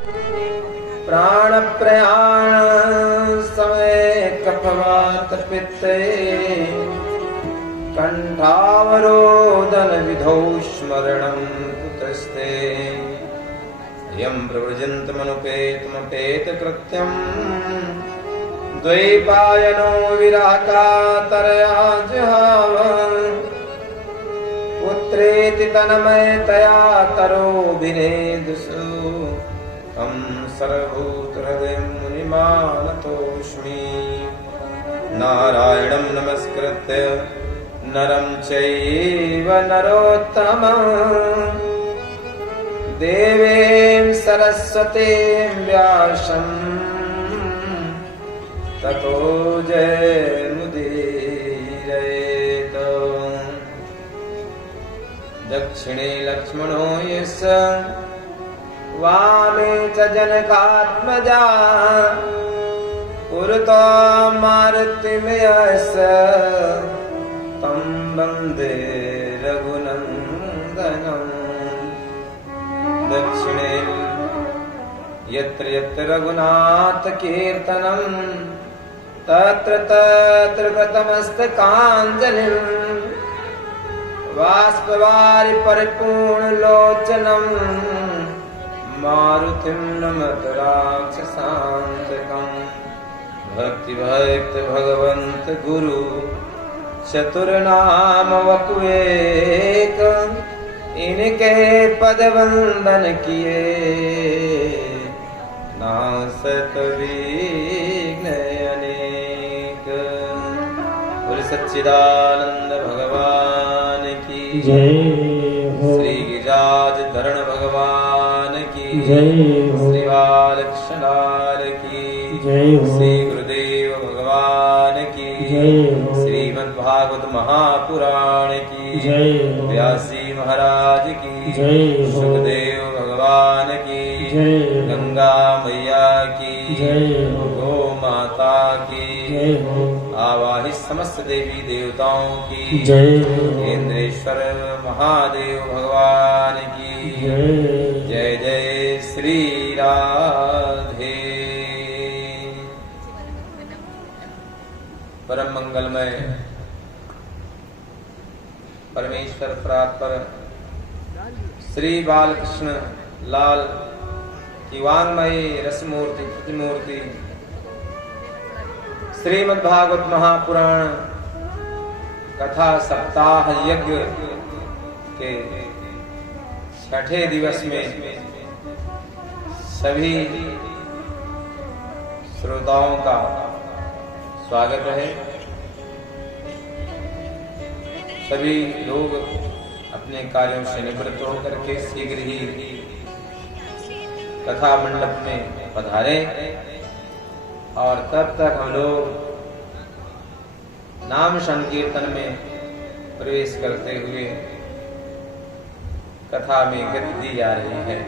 प्राण प्रयाण समय कफवात पित्ते कंठावरोदन विधौ स्मरणं कुतस्ते यं प्रव्रजन्तमनुपेतमपेत कृत्यं द्वैपायनो विराकातरया जहाव पुत्रेति तन्मयतया तरोभिनेदुषु तं सर्वभूतहृदयं मुनिमानतोऽस्मि नारायणं नमस्कृत्य नरं चैव नरोत्तमं देवीं सरस्वतीं व्यासं ततो जयमुदीरयेत् दक्षिणे लक्ष्मणो यस्य वामे च जनकात्मजा पुरतो मारुतिमेयस्य तं वन्दे रघुनन्दनं दक्षिणे यत्र यत्र रघुनाथ कीर्तनं तत्र तत्र कृतमस्तकाञ्जलिं बाष्पवारि परिपूर्णलोचनं मारुतिं नमत राक्षसान्तकम् भक्ति भक्त भगवंत गुरु चतुर्नाम वकुएक इनके पद वंदन किए नासत विघ्न अनेक। बोले सच्चिदानंद भगवान की जय हो। श्री गिरिराज धरण भगवान की जय हो। श्री बालकृष्णलाल की जय हो। श्री गुरुदेव भगवान की जय हो। श्रीमद्भागवत महापुराण की जय हो। व्यासी महाराज की जय हो। सुखदेव भगवान की जय हो। गंगा मैया की जय हो। गौ माता की जय हो। आवाहित समस्त देवी देवताओं की जय हो। केंद्रेश्वर महादेव भगवान की जय। जय जय श्री राधे। परम मंगलमय परमेश्वर परात्पर श्री बालकृष्ण लाल की वांग्मयी रसमूर्ति प्रतिमूर्ति श्रीमद्भागवत महापुराण कथा सप्ताह यज्ञ के छठे दिवस में सभी श्रोताओं का स्वागत है। सभी लोग अपने कार्यों से निवृत्त होकर के शीघ्र ही कथा मंडप में पधारे और तब तक हम लोग नाम संकीर्तन में प्रवेश करते हुए कथा में गति दी जा रही है।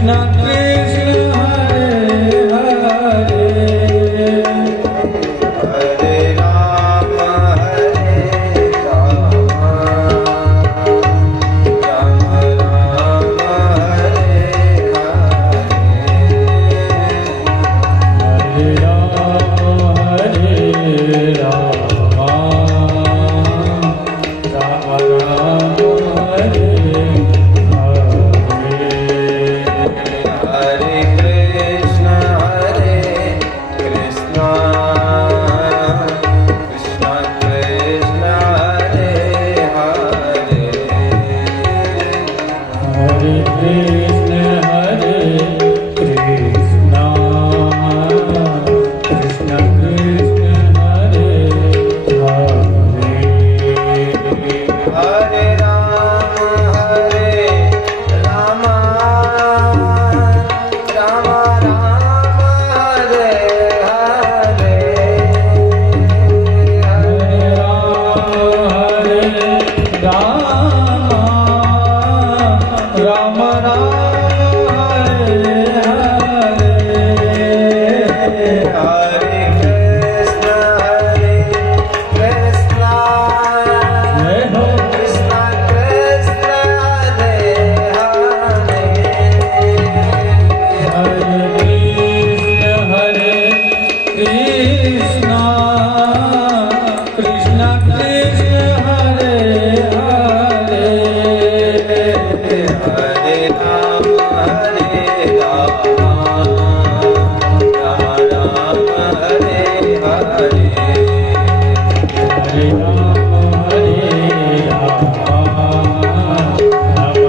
कृष्ण कृष्ण हरे हरे हरे राम राम राम हरे हरे राम हरे राम राम राम हरे हरे कृष्ण कृष्ण कृष्ण कृष्ण हरे हरे हरे कृष्ण कृष्ण कृष्ण कृष्ण हरे हरे हरे राम राम राम हरे हरे हरे राम राम हरे हरे हरे कृष्ण कृष्ण जय हो कृष्ण कृष्ण हरे हरे हरे कृष्ण कृष्ण कृष्ण हरे हरे हरे राम राम राम हरे हरे हरे राम राम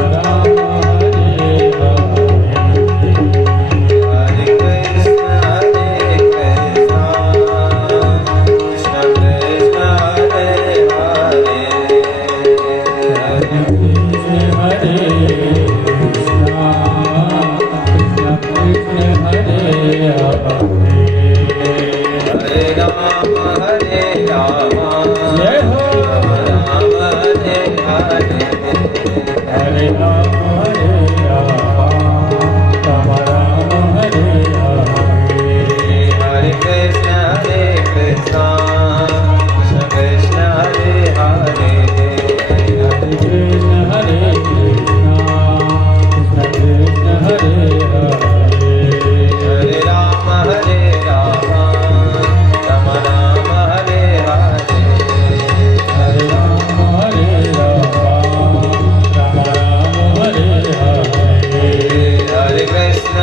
राम हरे हरे हरे कृष्ण कृष्ण कृष्ण हरे हरे हरे कृष्ण कृष्ण कृष्ण हरे हरे हरे राम जय हो राम हरे हरे हरे राम राम हरे हरे हरे कृष्ण कृष्ण कृष्ण हरे हरे हरे कृष्ण कृष्ण कृष्ण हरे हरे हरे राम राम राम हरे हरे हरे राम राम हरे हरे हरे कृष्ण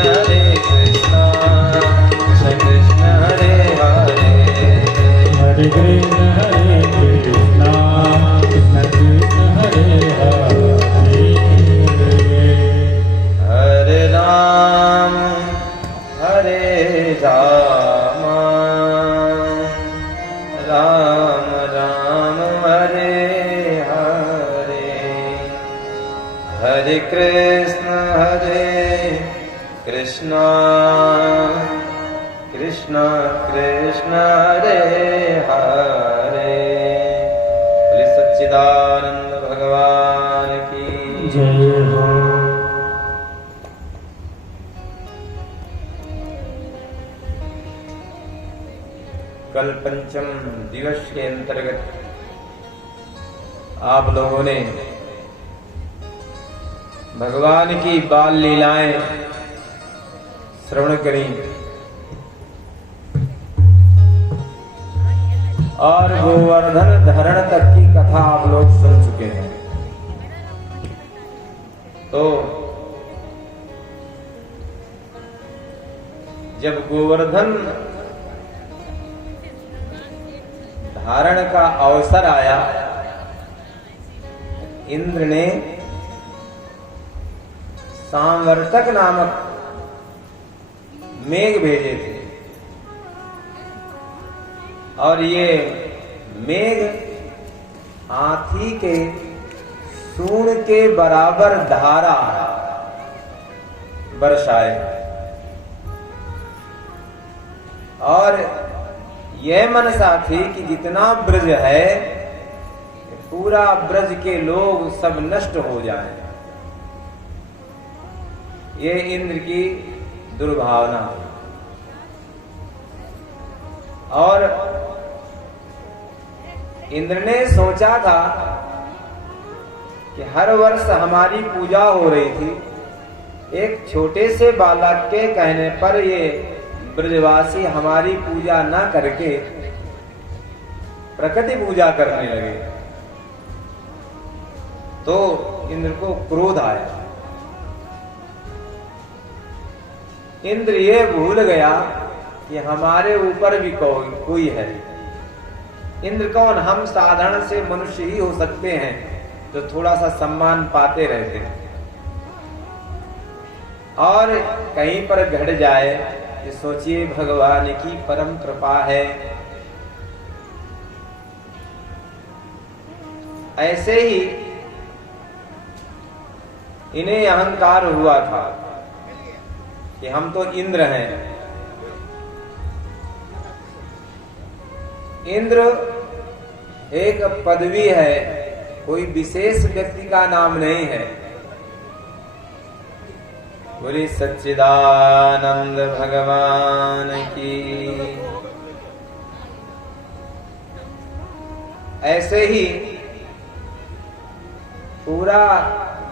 कृष्ण कृष्ण हरे हरे हरे कृष्ण कृष्ण कृष्ण हरे हरे हरे राम राम राम हरे हरे हरे कृष्ण कृष्ण कृष्ण हरे हरे बोले सच्चिदानंद भगवान की जय हो कल पंचम दिवस के अंतर्गत आप लोगों ने भगवान की बाल लीलाएं श्रवण करी और गोवर्धन धरण तक की कथा आप लोग सुन चुके हैं। तो जब गोवर्धन धारण का अवसर आया, इंद्र ने सांवर्तक नामक मेघ भेजे थे और ये मेघ हाथी के सूंड के बराबर धारा बरसाए और यह मनसा थी कि जितना ब्रज है पूरा ब्रज के लोग सब नष्ट हो जाएं। ये इंद्र की दुर्भावना। और इंद्र ने सोचा था कि हर वर्ष हमारी पूजा हो रही थी, एक छोटे से बालक के कहने पर ये ब्रजवासी हमारी पूजा न करके प्रकृति पूजा करने लगे। तो इंद्र को क्रोध आया। इंद्र ये भूल गया कि हमारे ऊपर भी कोई है। इंद्र कौन? हम साधारण से मनुष्य ही हो सकते हैं जो थोड़ा सा सम्मान पाते रहते हैं। और कहीं पर घट जाए कि सोचिए भगवान की परम कृपा है। ऐसे ही इन्हें अहंकार हुआ था कि हम तो इंद्र हैं। इंद्र एक पदवी है, कोई विशेष व्यक्ति का नाम नहीं है। बोले सच्चिदानंद भगवान की। ऐसे ही पूरा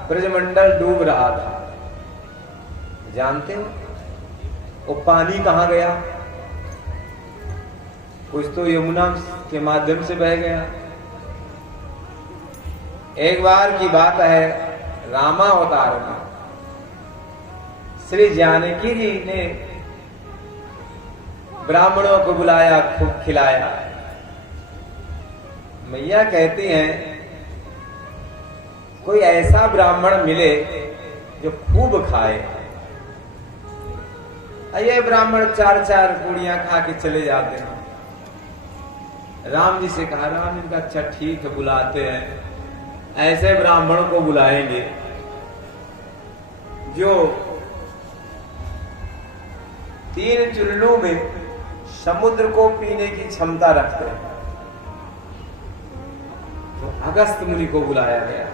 ब्रजमंडल डूब रहा था। जानते हो वो पानी कहां गया? कुछ तो यमुना के माध्यम से बह गया। एक बार की बात है, रामावतार में श्री जानकी जी ने ब्राह्मणों को बुलाया, खूब खिलाया। मैया कहती हैं कोई ऐसा ब्राह्मण मिले जो खूब खाए। ये ब्राह्मण 4-4 पूड़ियां खा के चले जाते हैं। राम जी से कहा, राम जी का अच्छा ठीक है, बुलाते हैं। ऐसे ब्राह्मण को बुलाएंगे जो 3 चुल्लू में समुद्र को पीने की क्षमता रखते हैं। तो अगस्त मुनि को बुलाया गया।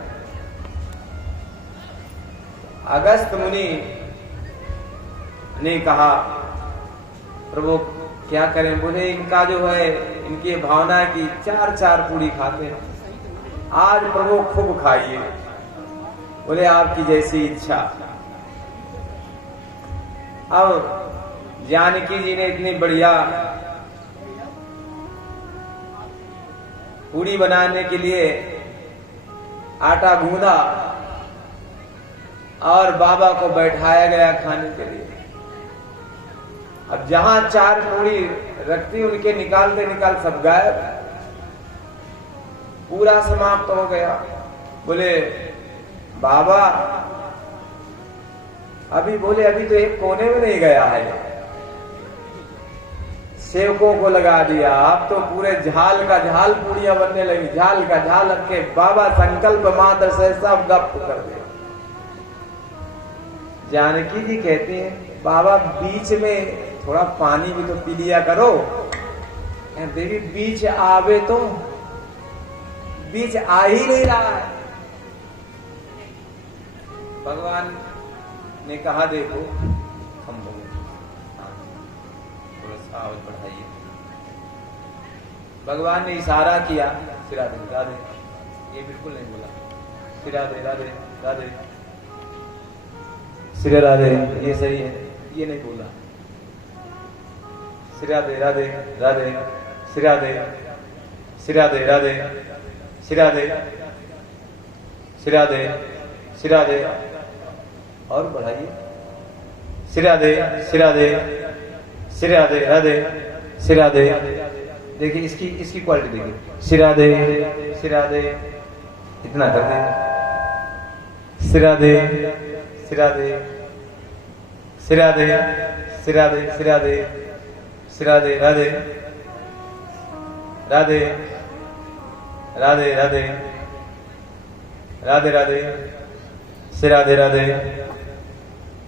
अगस्त मुनि ने कहा, प्रभु क्या करें? बोले इनका जो है, इनकी भावना है कि 4-4 पूड़ी खाते हैं, आज प्रभु खूब खाइए। बोले आपकी जैसी इच्छा। अब जानकी जी ने इतनी बढ़िया पूड़ी बनाने के लिए आटा गूंदा और बाबा को बैठाया गया खाने के लिए। अब जहां 4 पूड़ी रखती उनके निकालते निकाल सब गायब, पूरा समाप्त हो गया। बोले बाबा अभी तो एक कोने में नहीं गया है। सेवकों को लगा दिया, अब तो पूरे झाल का झाल पूड़ियां बनने लगी। झाल का झाल रख के बाबा संकल्प मात्र से सब गप कर दिया। जानकी जी कहती हैं बाबा बीच में थोड़ा पानी भी तो पी लिया करो। देवी बीच आवे तो, बीच आ ही नहीं रहा है। भगवान ने कहा देखो हम लोग थोड़ा सा और बढ़ाइए। भगवान ने इशारा किया, सिरा दे राधे। ये बिल्कुल नहीं बोला सिरा दे राधे राधे, सिरा राधे, ये सही है, ये नहीं बोला सिरा दे राधे राधे, सिरा दे राधे, सिरा दे सिरा दे और बढ़ाइए, सिरा दे राधे, सिरा दे। देखिए इसकी क्वालिटी देखिए, सिरा दे इतना कर दे, सिरा दे राधे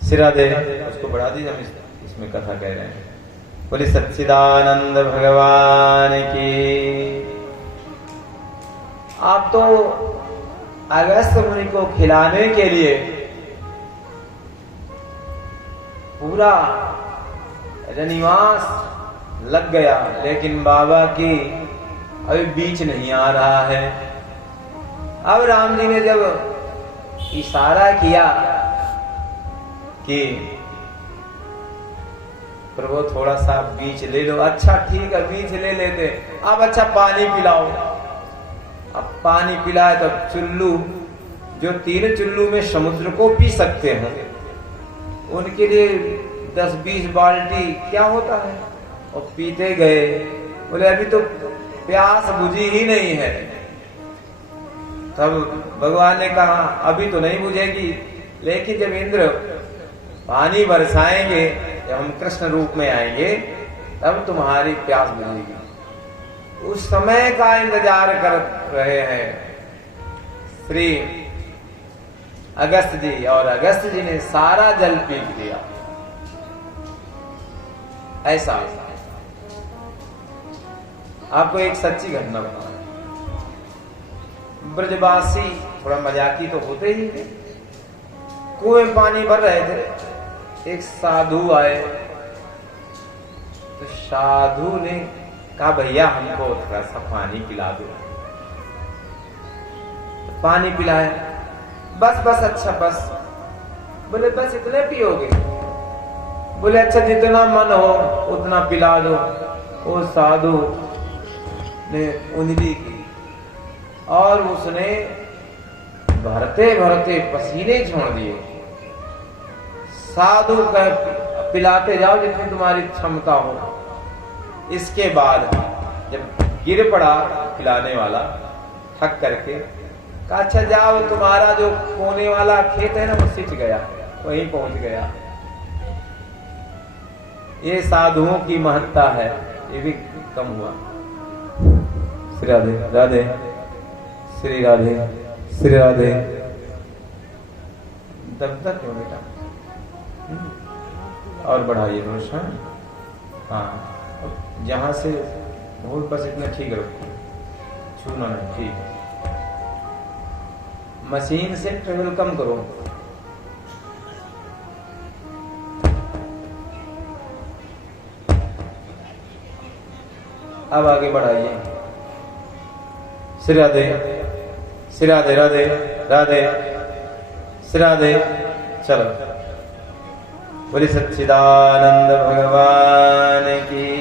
सिरा दे। उसको बढ़ा दीजिए, हम इसमें कथा कह रहे हैं। बोले सच्चिदानंद भगवान की। आप तो अगस्त मुनि को खिलाने के लिए पूरा रनिवास लग गया, लेकिन बाबा की अभी बीच नहीं आ रहा है। अब राम जी ने जब इशारा किया कि प्रभु थोड़ा सा बीच ले लो, अच्छा ठीक है बीच ले लेते, अब अच्छा पानी पिलाओ। अब पानी पिलाए तो चुल्लू, जो 3 चुल्लू में समुद्र को पी सकते हैं, उनके लिए 10-20 बाल्टी क्या होता है, और पीते गए। बोले अभी तो प्यास बुझी ही नहीं है। तब भगवान ने कहा अभी तो नहीं बुझेगी, लेकिन जब इंद्र पानी बरसाएंगे, जब हम कृष्ण रूप में आएंगे, तब तुम्हारी प्यास बुझेगी। उस समय का इंतजार कर रहे हैं श्री अगस्त जी, और अगस्त जी ने सारा जल पी लिया। ऐसा आपको एक सच्ची घटना बता, ब्रजवासी थोड़ा मजाकी तो होते ही थे। कुएं में पानी भर रहे थे, एक साधु आए, तो साधु ने कहा भैया हमको थोड़ा सा पानी पिला दो। तो पानी पिलाया, बस बस अच्छा बस। बोले बस इतने पियोगे? बोले अच्छा जितना मन हो उतना पिला दो। वो साधु ने उंगली की और उसने भरते भरते पसीने छोड़ दिए। साधु का पिलाते जाओ जितनी तुम्हारी क्षमता हो। इसके बाद जब गिर पड़ा पिलाने वाला थक करके, कहा अच्छा जाओ तुम्हारा जो कोने वाला खेत है ना वो सिंच गया, वहीं पहुंच गया। ये साधुओं की महत्ता है, ये भी कम हुआ। श्री राधे राधे, श्री राधे श्री राधे। दबदा क्यों बेटा? और बढ़ाइए रोशा। हाँ जहां से बहुत बस इतना ठीक रखो, छूना नहीं, ठीक। मशीन से ट्रेवल कम करो। अब आगे बढ़ाइए। श्री राधे श्री राधे राधे राधे श्री राधे। चलो बोले सच्चिदानंद भगवान की।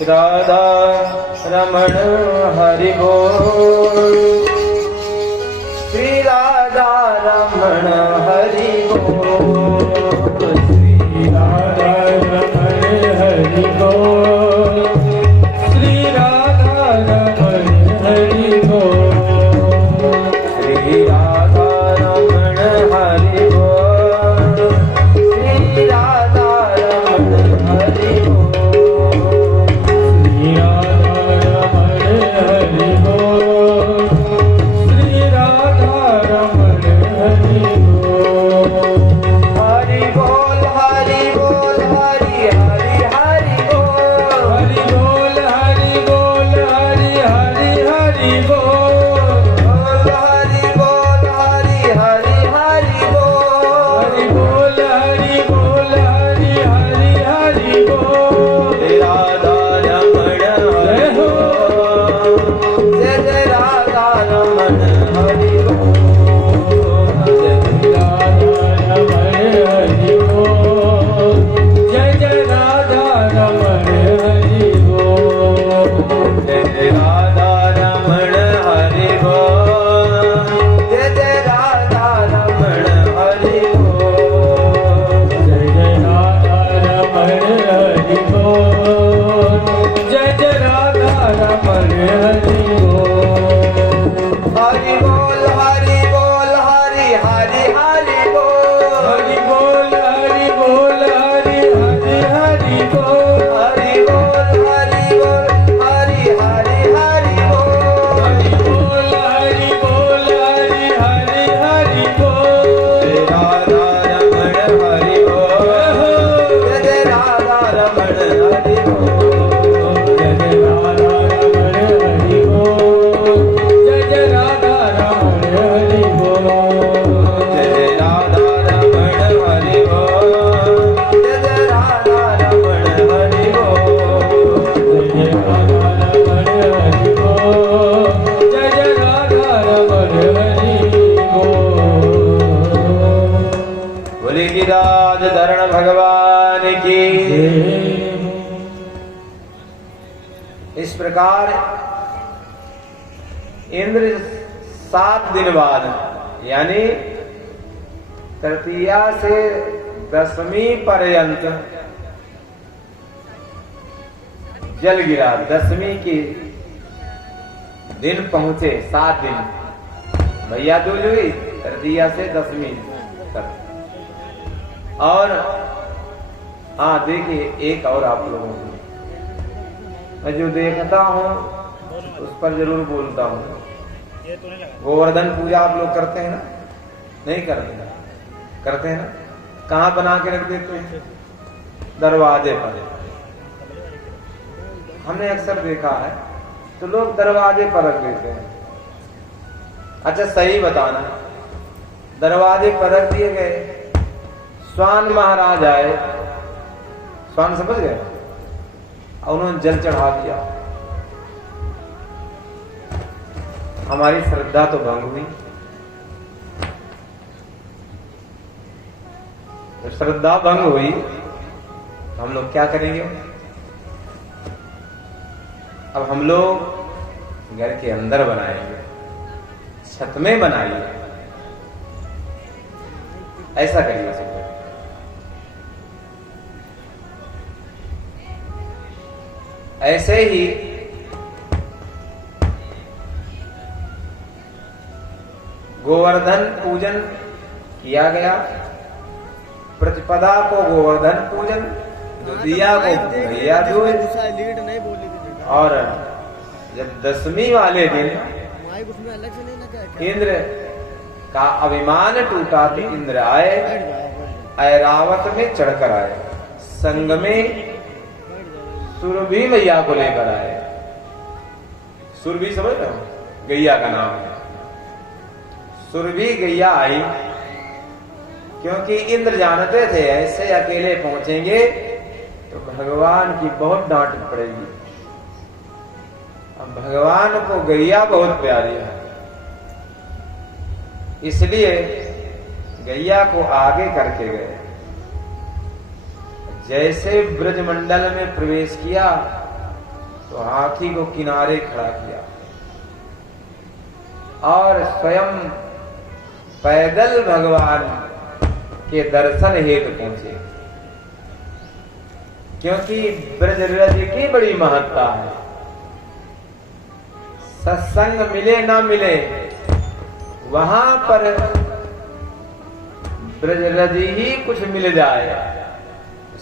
राधा रमण हरि बोल, श्री राधा रमण हरि बोल, श्री राधा रमण हरि बोल, श्री राधा रमण हरि बोल, श्री राधा रमण हरि बोल, श्री राधा रमण हरि बोल, श्री राधा रमण हरि बोल, श्री राधा रमण हरि बोल। गिरिराज धरण भगवान की। इस प्रकार इंद्र 7 दिन बाद यानी तृतीया से दशमी पर्यंत जल गिरा। दशमी के दिन पहुंचे, 7 दिन भैया दूज हुई तृतीया से दशमी तक। और हाँ देखिए, एक और आप लोगों को मैं जो देखता हूँ उस पर जरूर बोलता हूँ। गोवर्धन पूजा आप लोग करते हैं ना? नहीं करते हैं? करते हैं ना? कहाँ बना के रख देते हैं? दरवाजे पर। हमने अक्सर देखा है तो लोग दरवाजे पर रख देते हैं। अच्छा सही बताना, दरवाजे पर रख दिए गए, स्वान महाराज आए, स्वान समझ गए, और उन्होंने जल चढ़ा दिया। हमारी श्रद्धा तो भंग हुई। तो श्रद्धा भंग हुई तो हम लोग क्या करेंगे? अब हम लोग घर के अंदर बनाएंगे, छत में बनाइए, ऐसा करिए सब। ऐसे ही गोवर्धन पूजन किया गया। प्रतिपदा को गोवर्धन पूजन, द्वितीया को भैया दूज, और जब दशमी वाले दिन इंद्र का अभिमान टूटा तो इंद्र आए, ऐरावत में चढ़कर आए, संग में सुरभि मैया को लेकर आए। सुरभि समझ रहे हो? गैया का नाम है। सुरभि गैया आई क्योंकि इंद्र जानते थे ऐसे अकेले पहुंचेंगे तो भगवान की बहुत डांट पड़ेगी। अब भगवान को गैया बहुत प्यारी है, इसलिए गैया को आगे करके गए। जैसे ब्रजमंडल में प्रवेश किया तो हाथी को किनारे खड़ा किया और स्वयं पैदल भगवान के दर्शन हेतु पहुंचे, क्योंकि ब्रजरज की बड़ी महत्ता है। सत्संग मिले ना मिले, वहां पर ब्रजरज ही कुछ मिल जाए,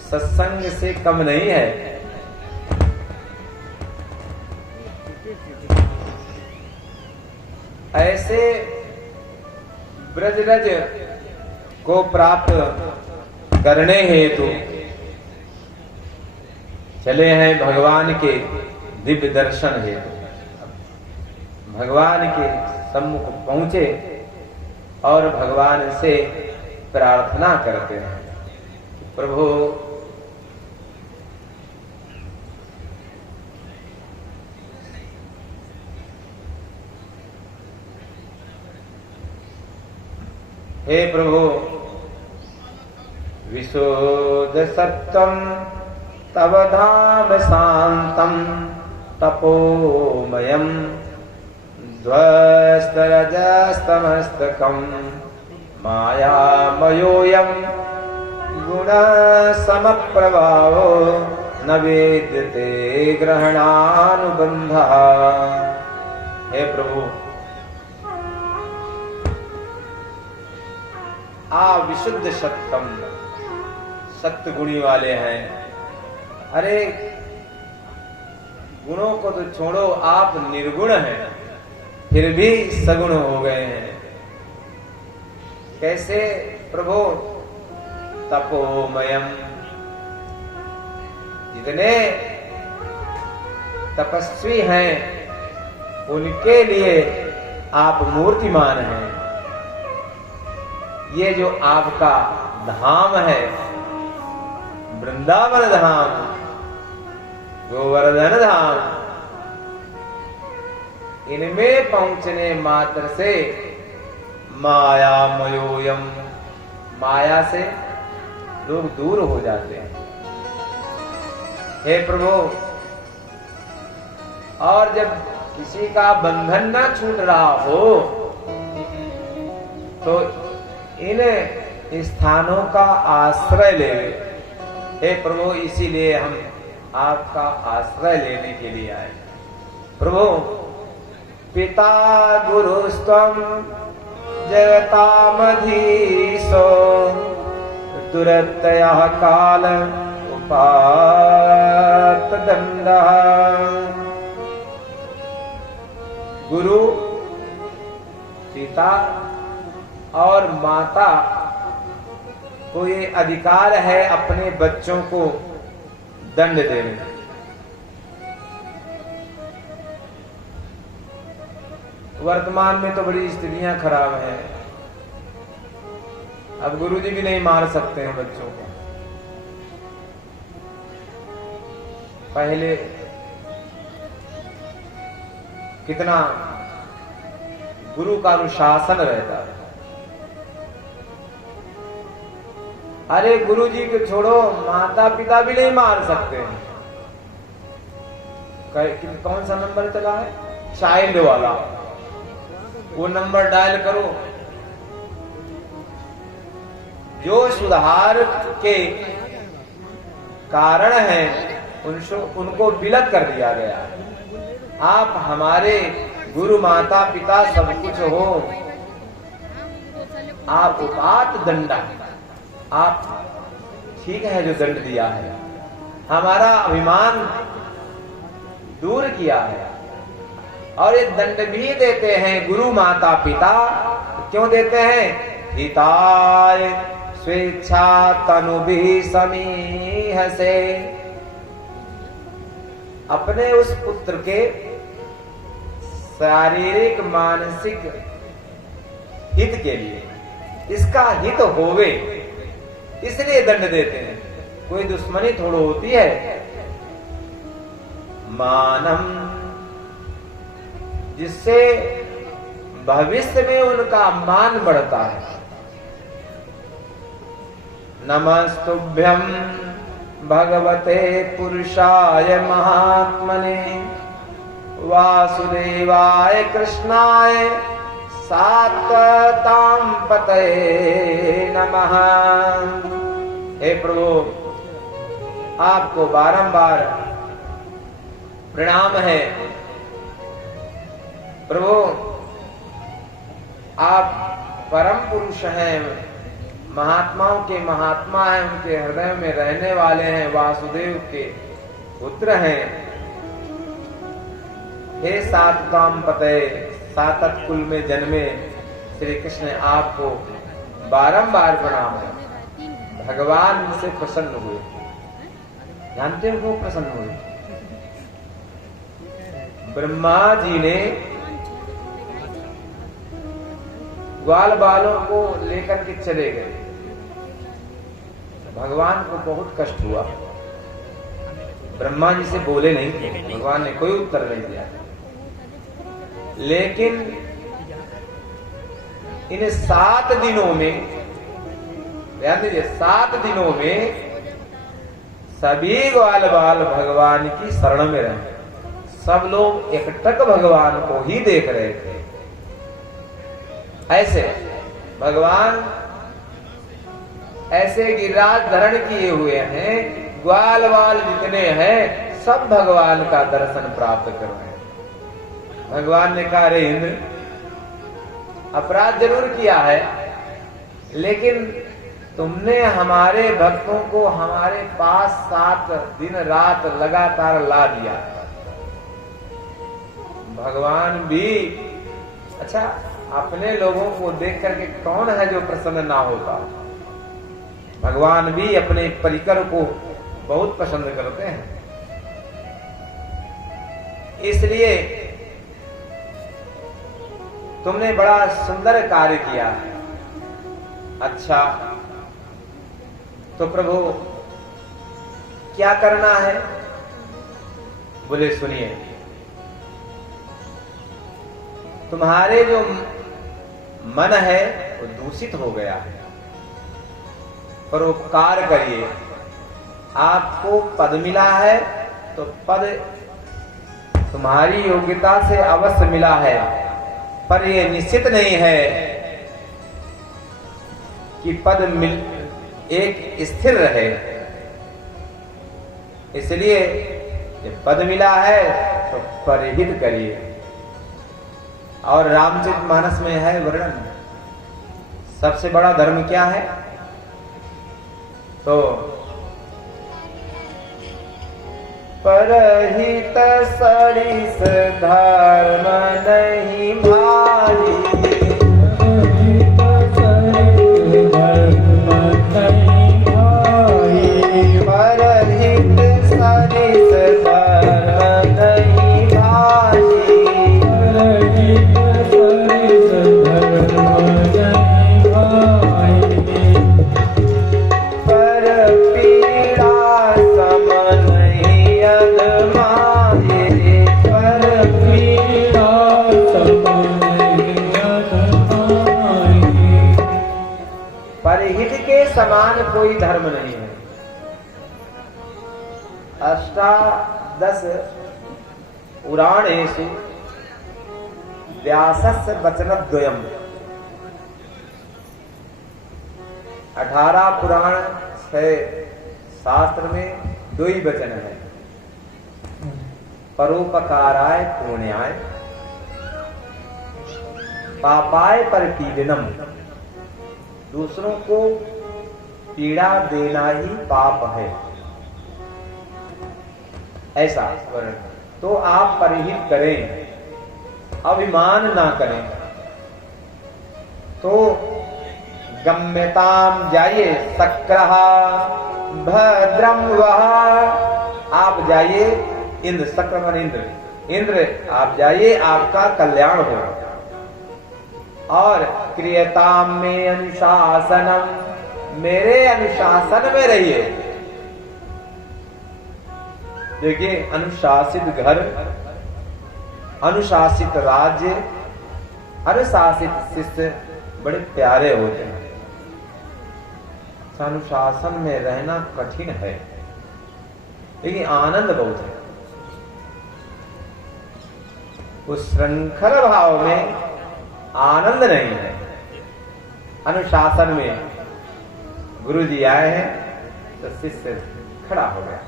सत्संग से कम नहीं है। ऐसे ब्रजरज को प्राप्त करने हेतु चले हैं भगवान के दिव्य दर्शन हेतु। भगवान के सम्मुख पहुंचे और भगवान से प्रार्थना करते हैं, प्रभु हे प्रभु, विशुद्ध सत्वं तव धाम शांतम तपोमयं ध्वस्तरजस्तमस्तकं मायामयोऽयं गुणसमप्रभावो न वेद्यते ग्रहणानुबन्धः। हे प्रभु, विशुद्ध सत्तम, सत्य गुणी वाले हैं। अरे गुणों को तो छोड़ो, आप निर्गुण हैं फिर भी सगुण हो गए हैं। कैसे प्रभु? तपोमयम, जितने तपस्वी हैं उनके लिए आप मूर्तिमान हैं। ये जो आपका धाम है, वृंदावन धाम, गोवर्धन धाम, इनमें पहुंचने मात्र से मायामयोयम, माया से लोग दूर हो जाते हैं। हे प्रभु, और जब किसी का बंधन न छूट रहा हो तो इन स्थानों का आश्रय ले। हे प्रभु, इसीलिए हम आपका आश्रय लेने के लिए आए। प्रभु, पिता गुरुस्त्वं जगतामधीशो दुरत्यः काल उपात दंडः। गुरु, पिता और माता को ये अधिकार है अपने बच्चों को दंड देने। वर्तमान में तो बड़ी स्थितियां खराब हैं। अब गुरुजी भी नहीं मार सकते हैं बच्चों को। पहले कितना गुरु का अनुशासन रहता है। अरे गुरुजी को छोड़ो, माता पिता भी नहीं मार सकते हैं। कौन सा नंबर चला है? चाइल्ड वाला, वो नंबर डायल करो। जो सुधार के कारण हैं उनको विलत कर दिया गया। आप हमारे गुरु माता पिता सब कुछ हो, आप उपात दंडा, आप ठीक है जो दंड दिया है, हमारा अभिमान दूर किया है। और ये दंड भी देते हैं गुरु माता पिता। क्यों देते हैं? हिताय स्वेच्छा तनुभिः समीह से, अपने उस पुत्र के शारीरिक मानसिक हित के लिए, इसका हित होवे इसलिए दंड देते हैं। कोई दुश्मनी थोड़ी होती है। मानम, जिससे भविष्य में उनका मान बढ़ता है। नमस्तुभ्यं भगवते पुरुषाय महात्मने वासुदेवाय कृष्णाय सात्वतां पतये नमः। हे प्रभु, आपको बारंबार प्रणाम है। प्रभु, आप परम पुरुष हैं, महात्माओं के महात्मा हैं, उनके हृदय में रहने वाले हैं, वासुदेव के पुत्र हैं। हे सात्वतां पतये, सातत कुल में जन्मे श्री कृष्ण, आपको बारंबार प्रणाम है। भगवान से प्रसन्न हुए। जानते हो वो प्रसन्न हुए? ब्रह्मा जी ने ग्वाल बालों को लेकर के चले गए। भगवान को बहुत कष्ट हुआ। ब्रह्मा जी से बोले नहीं थे, भगवान ने कोई उत्तर नहीं दिया। लेकिन इन 7 दिनों में, ध्यान दीजिए, 7 दिनों में सभी ग्वाल बाल भगवान की शरण में रहे। सब लोग एकटक भगवान को ही देख रहे थे। ऐसे भगवान ऐसे गिरिराज धारण किए हुए हैं, ग्वाल बाल जितने हैं सब भगवान का दर्शन प्राप्त कर रहे हैं। भगवान ने कहा, अरे इंद्र, अपराध जरूर किया है, लेकिन तुमने हमारे भक्तों को हमारे पास 7 दिन रात लगातार ला दिया। भगवान भी, अच्छा, अपने लोगों को देख करके कौन है जो प्रसन्न ना होता? भगवान भी अपने परिकर को बहुत पसंद करते हैं। इसलिए तुमने बड़ा सुंदर कार्य किया। अच्छा, तो प्रभु क्या करना है? बोले, सुनिए, तुम्हारे जो मन है वो दूषित हो गया है। परोपकार करिए। आपको पद मिला है तो पद तुम्हारी योग्यता से अवश्य मिला है, पर यह निश्चित नहीं है कि पद एक स्थिर रहे। इसलिए जब पद मिला है तो परिहित करिए। और रामचरितमानस में है वर्णन, सबसे बड़ा धर्म क्या है? तो परहित सरिस धर्म नहीं भारी, परहित सरिस धर्म नहीं भारी, पर पीड़ा सम नहीं अदमाए, पर पीड़ा सम नहीं अदमाए। परहित के समान कोई धर्म नहीं है। अष्टादश पुराणेषु व्यासस्य वचनद्वयम्, 18 पुराण 6 शास्त्र में 2 ही वचन है, परोपकाराय पुण्याय पापाय परपीडनम। दूसरों को पीड़ा देना ही पाप है, ऐसा वर्ण। तो आप परिहित करें, अभिमान ना करें। तो गम्यताम जाइए सक्रहा भद्रम वह, आप जाइए इंद्र, सक्र मन इंद्र, इंद्र आप जाइए, आपका कल्याण हो। और क्रियताम में अनुशासनम, मेरे अनुशासन में रहिए। देखिए, अनुशासित घर, अनुशासित राज्य, अनुशासित शिष्य बड़े प्यारे होते हैं। अनुशासन में रहना कठिन है, लेकिन आनंद बहुत है। उस श्रृंखल भाव में आनंद नहीं है। अनुशासन में गुरु जी आए हैं तो शिष्य खड़ा हो गया,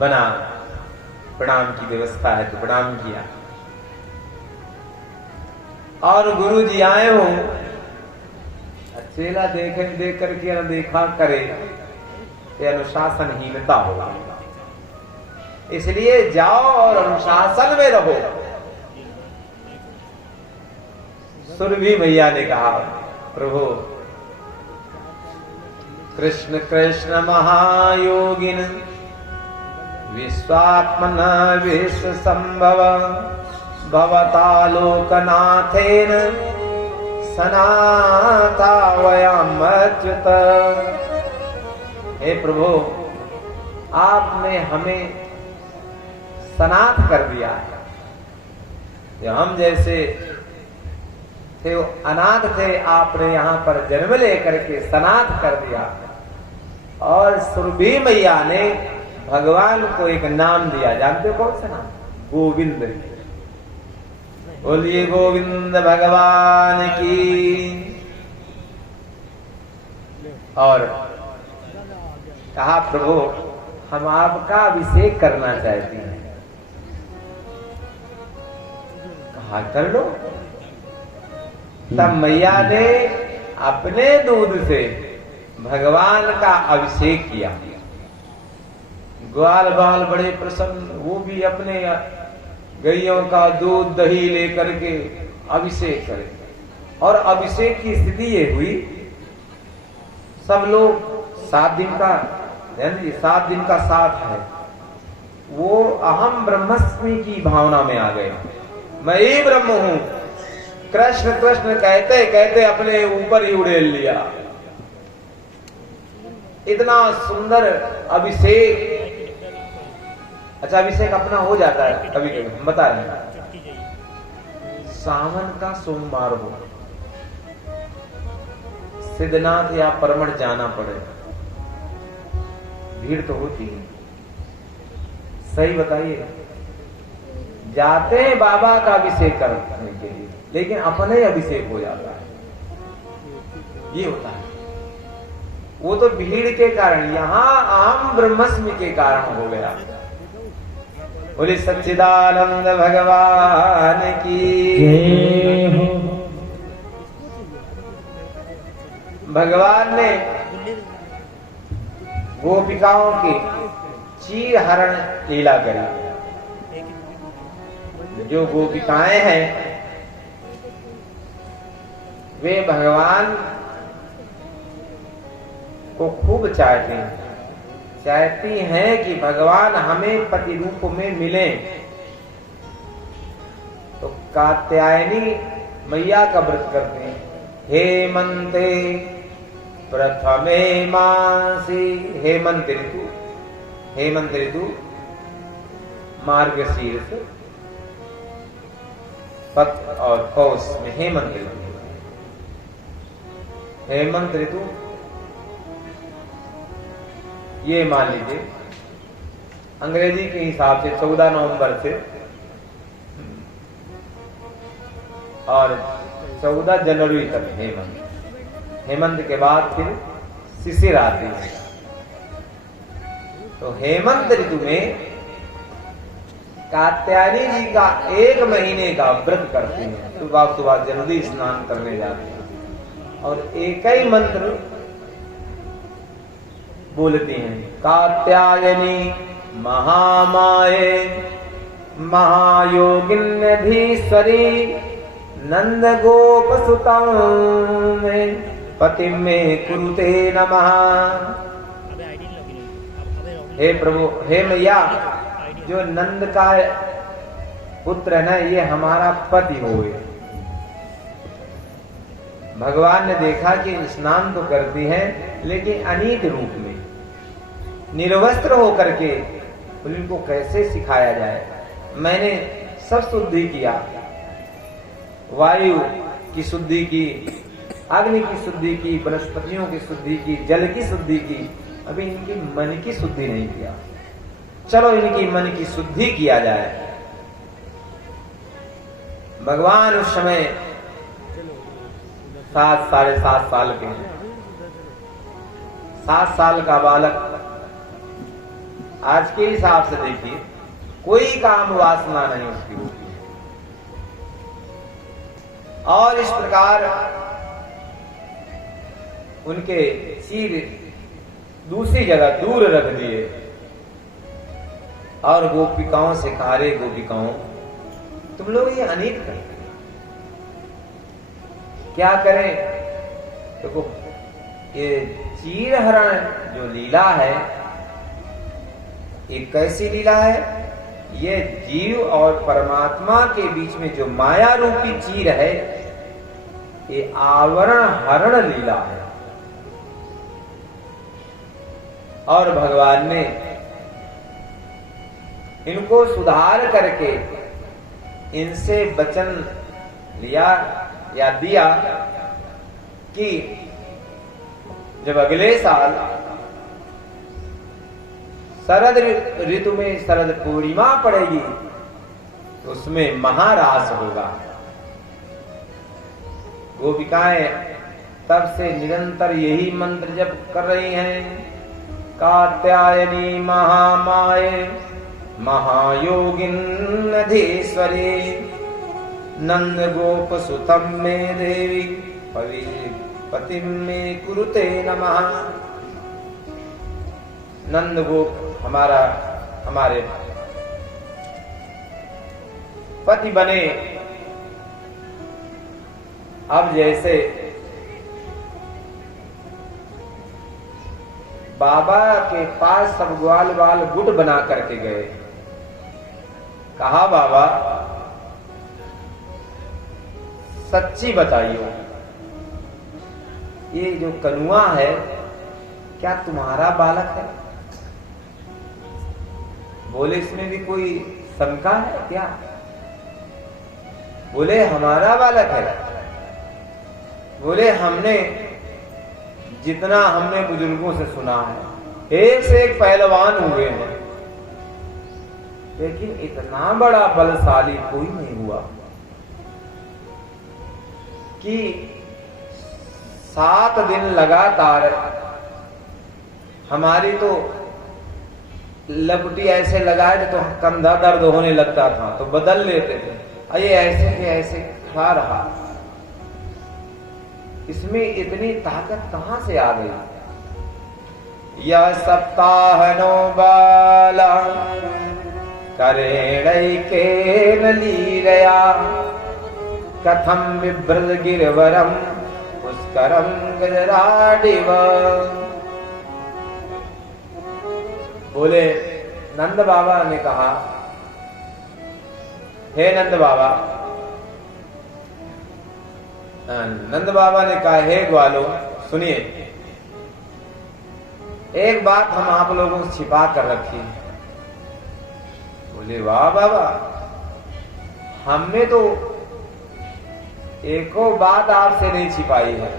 बना, प्रणाम की व्यवस्था है तो प्रणाम किया। और गुरु जी आए हो, चेला देख करके अनदेखा करे, ये अनुशासनहीनता होगा। इसलिए जाओ और अनुशासन में रहो। सुरभि मैया ने कहा, प्रभु कृष्ण कृष्ण महायोगिन विश्वात्मन विश्व संभव भवता लोकनाथेन सनाता वयम अच्युत। हे प्रभु, आपने हमें सनात कर दिया है। जो हम जैसे थे वो अनाथ थे, आपने यहाँ पर जन्म लेकर के सनात कर दिया। और सुरभि मैया ने भगवान को एक नाम दिया, जानते हो कौन सा नाम? गोविंद। बोलिए गोविंद भगवान की। और कहा, प्रभु हम आपका अभिषेक करना चाहते हैं। कहा, कर लो। तब मैया ने अपने दूध से भगवान का अभिषेक किया। ग्वाल बाल बड़े प्रसन्न, वो भी अपने गैयों का दूध दही लेकर के अभिषेक करे। और अभिषेक की स्थिति ये हुई, सब लोग 7 दिन का, 7 दिन का साथ है, वो अहम ब्रह्मस्मि की भावना में आ गए। मैं ही ब्रह्म हूं। कृष्ण कृष्ण कहते कहते अपने ऊपर ही उड़ेल लिया। इतना सुंदर अभिषेक। अच्छा, अभिषेक अपना हो जाता है कभी कभी, हम बता रहे हैं। सावन का सोमवार हो, सिद्धनाथ या परमठ जाना पड़े, भीड़ तो होती है। सही बताइए, जाते हैं बाबा का अभिषेक करने के लिए, लेकिन अपने ही अभिषेक हो जाता है। ये होता है, वो तो भीड़ के कारण, यहां आम ब्रह्मस्मि के कारण हो गया। बोले सच्चिदानंद भगवान की जय हो। भगवान ने गोपिकाओं की चीर हरण लीला करी। जो गोपिकाएं हैं वे भगवान को खूब चाहती हैं कि भगवान हमें पति रूप में मिले। तो कात्यायनी मैया का व्रत करते हैं। हेमंते प्रथमे मासी, हेमंत ऋतु मार्गशीर्ष पत और पौष में हेमंत ऋतु ये मान लीजिए अंग्रेजी के हिसाब से 14 नवंबर से और 14 जनवरी तक हेमंत के बाद फिर शिशिर आती है। तो हेमंत ऋतु में कात्यायनी जी का 1 महीने का व्रत करते हैं। सुबह सुबह जल्दी स्नान करने जाते हैं और एक ही मंत्र बोलते हैं, कात्यायनी महामाये महायोगिन्यधीश्वरी नंद गोप सुतं में पति में कुरुते नमः। हे प्रभु, हे मैया, जो नंद का पुत्र है ना, ये हमारा पति होए। भगवान ने देखा कि स्नान तो करती हैं लेकिन अनीत रूप में निर्वस्त्र होकर के, उनको कैसे सिखाया जाए। मैंने सब शुद्धि किया, वायु की शुद्धि की, अग्नि की शुद्धि की, वनस्पतियों की शुद्धि की, जल की शुद्धि की, अभी इनकी मन की शुद्धि नहीं किया। चलो इनकी मन की शुद्धि किया जाए। भगवान उस समय 7 साढ़े 7 साल के हैं। 7 साल का बालक, आज के हिसाब से देखिए कोई काम वासना नहीं उसकी होती है। और इस प्रकार उनके सिर दूसरी जगह दूर रख दिए और गोपिकाओं से कहा, रे गोपिकाओं, तुम लोग ये अनेक करते क्या करें। देखो ये चीरहरण जो लीला है, ये कैसी लीला है। ये जीव और परमात्मा के बीच में जो माया रूपी चीर है, ये आवरण हरण लीला है। और भगवान ने इनको सुधार करके इनसे वचन लिया या दिया कि जब अगले साल शरद ऋतु में शरद पूर्णिमा पड़ेगी तो उसमें महारास होगा। गोपिकाएं तब से निरंतर यही मंत्र जप कर रही हैं, कात्यायनी महामाये महायोगिन्यधीश्वरी नंद गोप सुतम में देवी पतिम में कुरुते नमः। नंद गोप हमारे पति बने। अब जैसे बाबा के पास सब ग्वाल बाल गुट बना करके गए, कहा बाबा सच्ची बताइए, ये जो कनुआ है क्या तुम्हारा बालक है? बोले इसमें भी कोई शंका है क्या? बोले हमारा बालक है। बोले हमने जितना हमने बुजुर्गों से सुना है, एक से एक पहलवान हुए हैं, लेकिन इतना बड़ा बलशाली कोई नहीं हुआ कि 7 दिन लगातार हमारी तो लपटी ऐसे लगाए तो कंधा दर्द होने लगता था तो बदल लेते थे, ये ऐसे के ऐसे खड़ा रहा। इसमें इतनी ताकत कहां से आ गई? यह सप्ताहनो बाला करेणैकेन लीलया कथम बिभ्रज गिरवरम पुष्करम गजराडिव। बोले नंद बाबा ने कहा, हे नंद बाबा, नंद बाबा ने कहा, हे ग्वालो सुनिए, एक बात हम आप लोगों से छिपा कर रखी है। बोले वाह बाबा, हमने तो एको बात आपसे नहीं छिपाई है,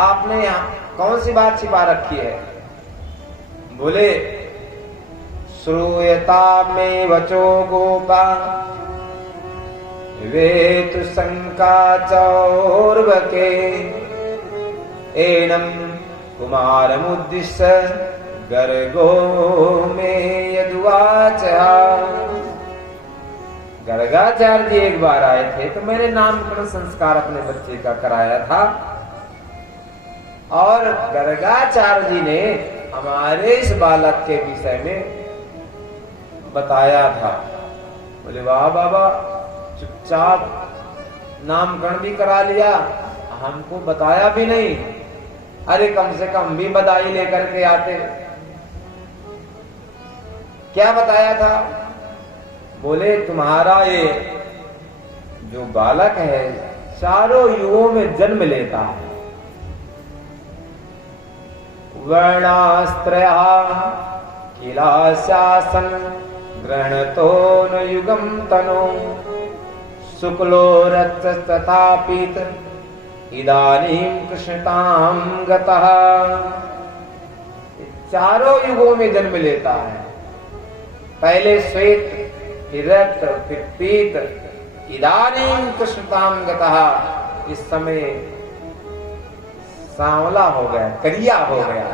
आपने कौन सी बात छिपा रखी है? बोले श्रूयता में वचो गोपा वेतु शंका चौर्वके एनम कुमारमुद्दिश्य गर्गो में यदुवाच। गर्गाचार्य जी एक बार आए थे तो मैंने नामकरण संस्कार अपने बच्चे का कराया था और गर्गाचार्य जी ने हमारे इस बालक के विषय में बताया था। बोले वाह बाबा, चुपचाप नामकरण भी करा लिया, हमको बताया भी नहीं। अरे कम से कम भी बधाई लेकर के आते। क्या बताया था? बोले तुम्हारा ये जो बालक है 4 युगों में जन्म लेता है। वर्णास्त्रया किला शासन ग्रहणतो न युगम तनो शुक्लो रक्त तथा पीत इदानीं कृष्णतां गतः। 4 युगों में जन्म लेता है, पहले श्वेत, फिर रक्त, फिर पीत, इदानीं कृष्णतां गतः। इस समय सांवला हो गया, करिया हो गया।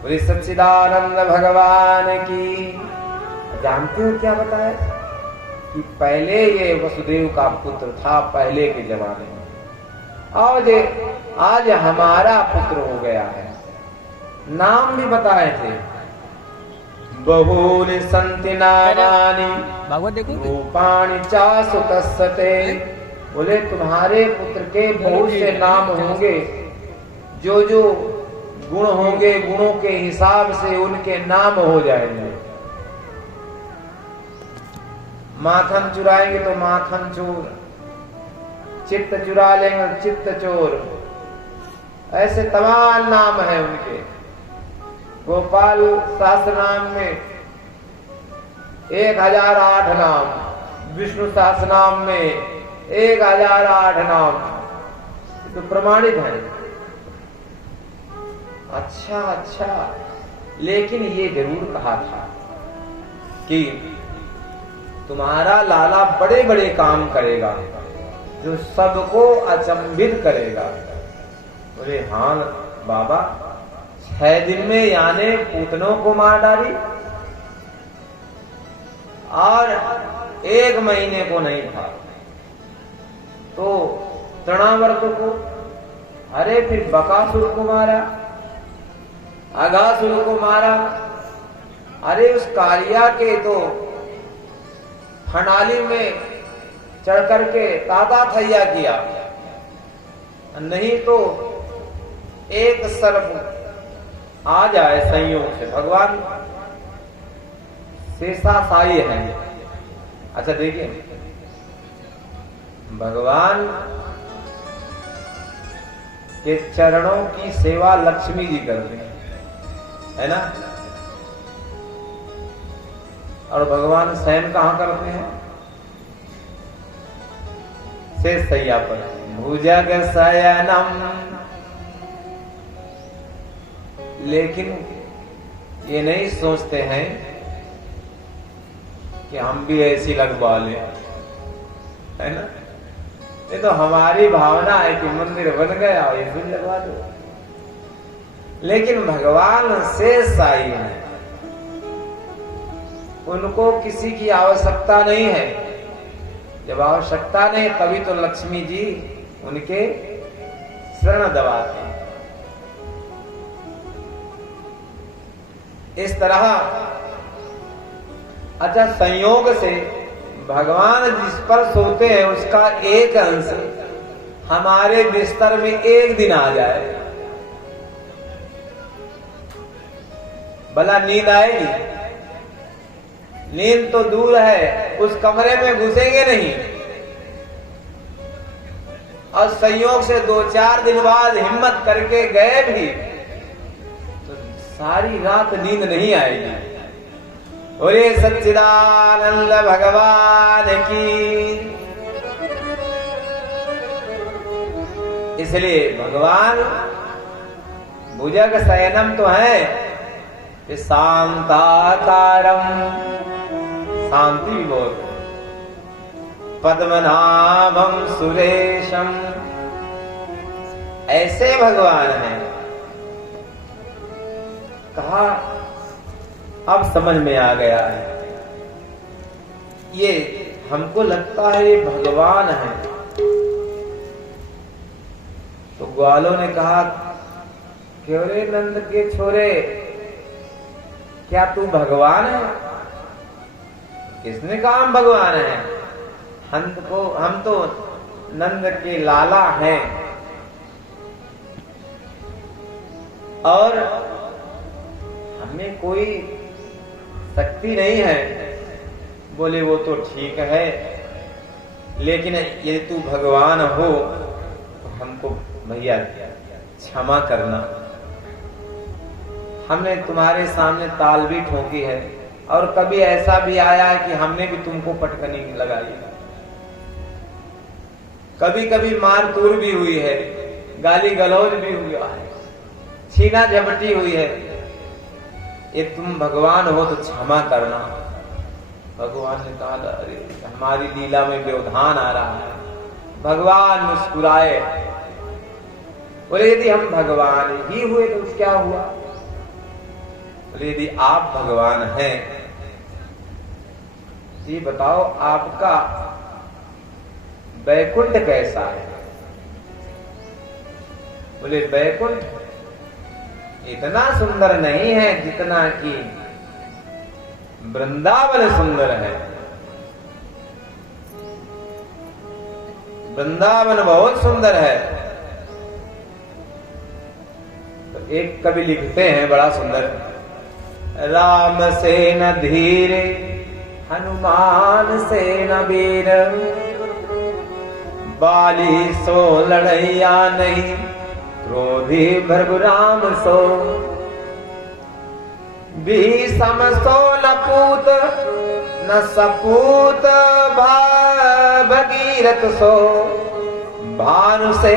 बोले सच्चिदानंद भगवान की। जानते हो क्या बताया? कि पहले ये वसुदेव का पुत्र था पहले के जमाने में, आज हमारा पुत्र हो गया है। नाम भी बताए थे, बहूनि सन्ति नामानि रूपाणि चासु तस्सते। बोले तुम्हारे पुत्र के बहुत से नाम होंगे, जो जो गुण होंगे गुणों के हिसाब से उनके नाम हो जाएंगे। माखन चुराएंगे तो माखन चोर, चित्त चुरा लेंगे चित्त चोर, ऐसे तमाम नाम है उनके। गोपाल सहस्त्र नाम में 1008 नाम, विष्णु सहस्त्र नाम में 1008 नाम, तो प्रमाणित है। अच्छा, लेकिन ये जरूर कहा था कि तुम्हारा लाला बड़े बड़े काम करेगा जो सबको अचंभित करेगा। बोले हाँ बाबा, 6 दिन में यानी पूतनों को मार डाली और 1 महीने को नहीं था तो तृणावर्त को, अरे फिर बकासुर को मारा, अघासुर को मारा, अरे उस कालिया के तो फनाली में चढ़ करके ताता थैया किया, नहीं तो एक सर्प आ जाए संयोग से। भगवान शेषाशायी है। अच्छा देखिए, भगवान के चरणों की सेवा लक्ष्मी जी करते हैं, है ना? और भगवान शयन कहां करते हैं? शेष शैया पर। भुजग शयनम लेकिन ये नहीं सोचते हैं कि हम भी ऐसी लगवा लें, है ना। ये तो हमारी भावना है कि मंदिर बन गया और ये भी लगवा दो, लेकिन भगवान शेष साई हैं, उनको किसी की आवश्यकता नहीं है। जब आवश्यकता नहीं तभी तो लक्ष्मी जी उनके शरण दबाते हैं। इस तरह अच्छा संयोग से भगवान जिस पर सोते हैं उसका एक अंश हमारे बिस्तर में एक दिन आ जाए, भला नींद आएगी? नींद तो दूर है, उस कमरे में घुसेंगे नहीं। और संयोग से 2-4 दिन बाद हिम्मत करके गए भी तो सारी रात नींद नहीं आएगी। बोले सच्चिदानंद भगवान की। इसलिए भगवान भुजग शयनम तो है, शांताकारम, शांति भी बहुत, पद्मनाभम सुरेशम, ऐसे भगवान हैं। कहा अब समझ में आ गया है, ये हमको लगता है ये भगवान है। तो ग्वालों ने कहा क्यों रे नंद के छोरे, क्या तू भगवान है? किसने कहा हम भगवान है? हम तो नंद के लाला हैं और हमें कोई शक्ति नहीं है। बोले वो तो ठीक है, लेकिन यदि तू भगवान हो तो हमको भैया क्षमा करना। हमने तुम्हारे सामने ताल भी ठोकी है और कभी ऐसा भी आया है कि हमने भी तुमको पटकनी लगाई, कभी कभी मार तूर भी हुई है, गाली गलौज भी हुआ है, छीना झपटी हुई है। ये तुम भगवान हो तो क्षमा करना। भगवान ने कहा अरे हमारी लीला में व्यवधान आ रहा है। भगवान मुस्कुराए, बोले यदि हम भगवान ही हुए तो क्या हुआ? बोले यदि आप भगवान हैं ये बताओ आपका वैकुंठ कैसा है? बोले वैकुंठ इतना सुंदर नहीं है जितना कि वृंदावन सुंदर है। वृंदावन बहुत सुंदर है। तो एक कवि लिखते हैं बड़ा सुंदर, राम से न धीर हनुमान से न वीर, बाली सो लड़ैया नहीं क्रोधी भृगुराम सो, भीषम सो न पूत न सपूत भगीरथ सो, भानु से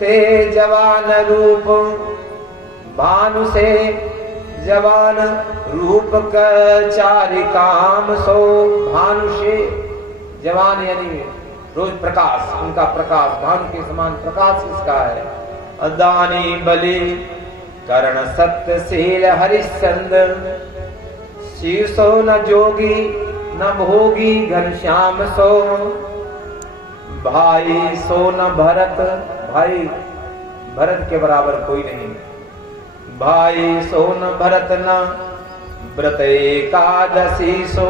ते जवान रूप, भानु से जवान रूप चारि काम सो। भानु से जवान यानी रोज प्रकाश, उनका प्रकाश भानु के समान प्रकाश इसका है। अदानी बलि कर्ण सत्यशील हरिश्चंद्र, शीर्षो न जोगी न भोगी घनश्याम सो, भाई सो न भरत, भाई भरत के बराबर कोई नहीं, भाई सो न भरत न व्रत एकादशी सो,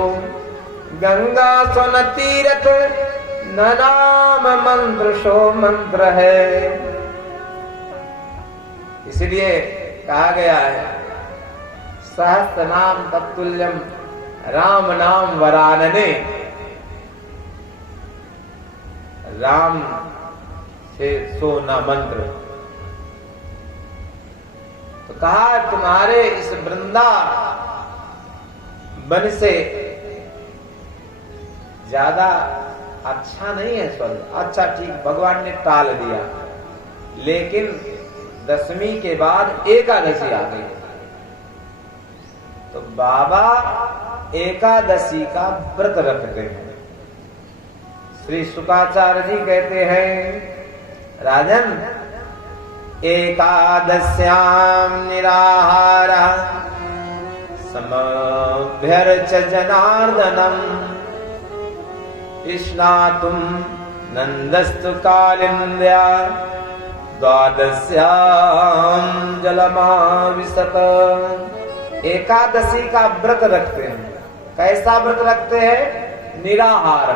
गंगा सो न तीरथ न नाम मंत्र सो मंत्र है। इसलिए कहा गया है सहस्त्र नाम तत्तुल्यम राम नाम वरानने, राम से सो न मंत्र। तो कहा तुम्हारे इस वृंदा वन से ज्यादा अच्छा नहीं है स्वर्ग। अच्छा ठीक भगवान ने टाल दिया, लेकिन दशमी के बाद एकादशी आ गई। तो बाबा एकादशी का व्रत रखते हैं। श्री शुकाचार्य जी कहते हैं, राजन एकादश्याम निराहारः समभ्यर्च जनार्दनम् स्नातुं नन्दस्तु कालिन्द्या द्वादश्याम जलमाविशत। एकादशी का व्रत रखते हैं। कैसा व्रत रखते हैं? निराहार।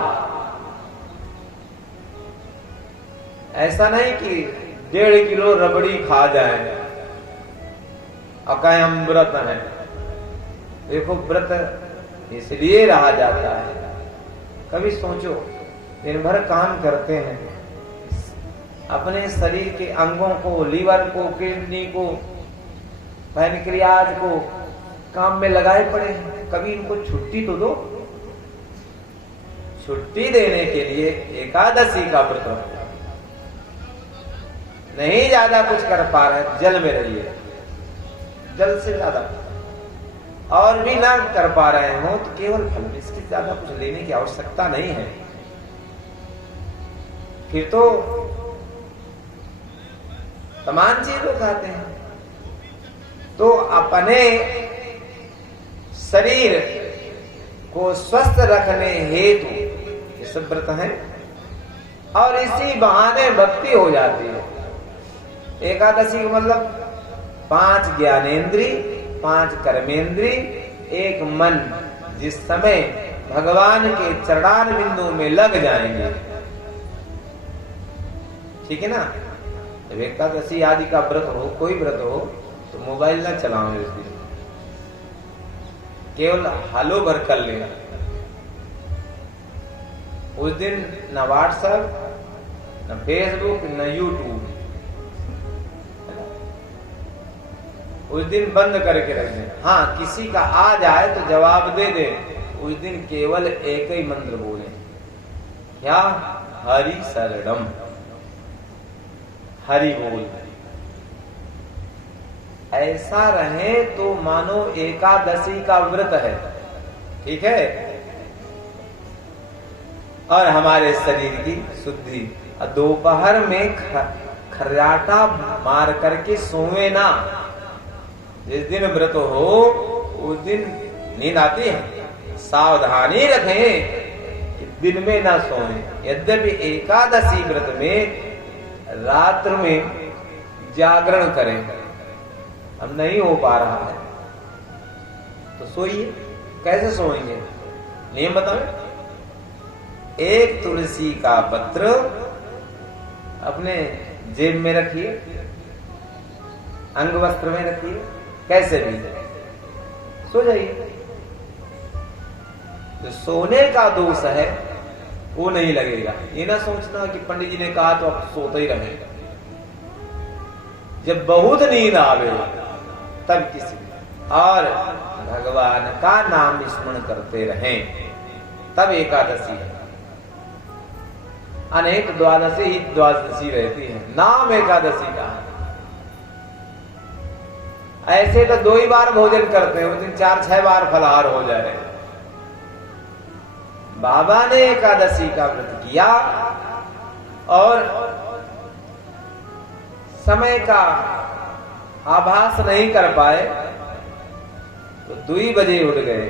ऐसा नहीं कि 1.5 किलो रबड़ी खा जाए और कहें हम व्रत हैं। देखो, व्रत इसलिए रहा जाता है। कभी सोचो, दिन भर काम करते हैं, अपने शरीर के अंगों को, लीवर को, किडनी को, पैनक्रियाज को काम में लगाए पड़े हैं। कभी इनको छुट्टी तो दो। छुट्टी देने के लिए एकादशी का व्रत रखो। नहीं ज्यादा कुछ कर पा रहे, जल में रहिए, जल से ज्यादा। और भी ना कर पा रहे हो तो केवल फल, इसकी ज्यादा कुछ लेने की आवश्यकता नहीं है। फिर तो तमाम चीजों खाते हैं। तो अपने शरीर को स्वस्थ रखने हेतु ये सब व्रत है, और इसी बहाने भक्ति हो जाती है। एकादशी का मतलब 5 ज्ञानेंद्री, 5 कर्मेंद्री, 1 मन, जिस समय भगवान के चरणार बिंदु में लग जाएंगे। ठीक है ना? जब एकादशी आदि का व्रत हो, कोई व्रत हो, तो मोबाइल ना चलाओ इस दिन, केवल हालो भर कर लेना। उस दिन न व्हाट्सएप, न फेसबुक, न यूट्यूब, उस दिन बंद करके रख दें। हाँ, किसी का आ जाए तो जवाब दे दे। उस दिन केवल एक ही मंत्र बोले, क्या? हरि शरणम, हरि बोल। ऐसा रहे तो मानो एकादशी का व्रत है। ठीक है? और हमारे शरीर की शुद्धि। दोपहर में खर्राटा मार करके सोए ना। जिस दिन व्रत हो उस दिन नींद आती है, सावधानी रखें कि दिन में ना सोएं। यद्यपि एकादशी व्रत में रात्र में जागरण करें, हम नहीं हो पा रहा है तो सोइए। कैसे सोएंगे? नियम बताएं। 1 तुलसी का पत्र अपने जेब में रखिए, अंग वस्त्र में रखिए, कैसे भी सो जाइए। जो सोने का दोष है वो नहीं लगेगा। ये ना सोचना कि पंडित जी ने कहा तो आप सोते ही रहेगा। जब बहुत नींद आवे तब किसी, और भगवान का नाम स्मरण करते रहें, तब एकादशी है। अनेक द्वादशी ही द्वादशी रहती है, नाम एकादशी का। ऐसे तो 2 ही बार भोजन करते हैं, उस दिन 4-6 बार फलाहार हो जाए। बाबा ने एकादशी का व्रत किया और समय का आभास नहीं कर पाए तो 2 बजे उठ गए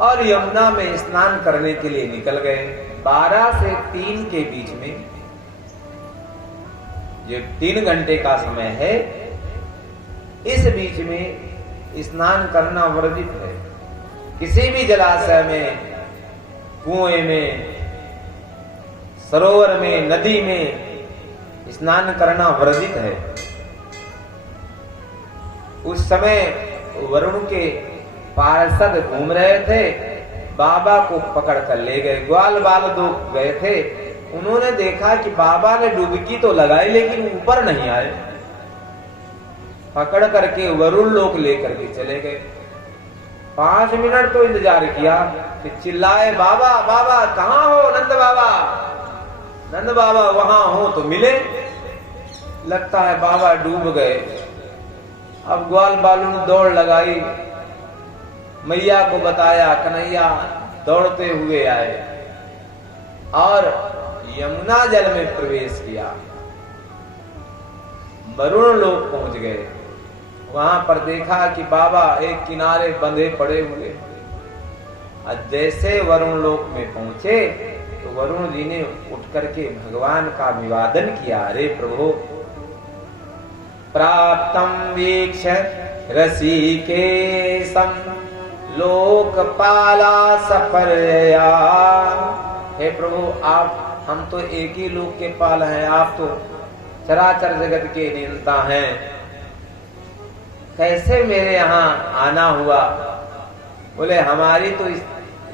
और यमुना में स्नान करने के लिए निकल गए। 12 से 3 के बीच में, जो 3 घंटे का समय है, इस बीच में स्नान करना वर्जित है। किसी भी जलाशय में, कुएं में, सरोवर में, नदी में स्नान करना वर्जित है। उस समय वरुण के पार्षद घूम रहे थे, बाबा को पकड़ कर ले गए। ग्वाल बाल 2 गए थे, उन्होंने देखा कि बाबा ने डुबकी तो लगाई लेकिन ऊपर नहीं आए। पकड़ करके वरुण लोक लेकर के चले गए। 5 मिनट तो इंतजार किया कि चिल्लाए, बाबा बाबा कहाँ हो? नंद बाबा, नंद बाबा वहां हो तो मिले। लगता है बाबा डूब गए। अब ग्वाल बालू ने दौड़ लगाई, मैया को बताया, कन्हैया दौड़ते हुए आए और यमुना जल में प्रवेश किया। वरुण लोग पहुंच गए। वहां पर देखा कि बाबा एक किनारे बंधे पड़े हुए। और जैसे वरुण लोक में पहुंचे तो वरुण जी ने उठ करके भगवान का अभिवादन किया। अरे प्रभु, प्राप्तम वीक्ष रसिकेशम लोकपाला सपर्या। हे प्रभु, आप, हम तो एक ही लोक के पाल हैं, आप तो चराचर जगत के नियंता हैं। कैसे मेरे यहाँ आना हुआ? बोले हमारी तो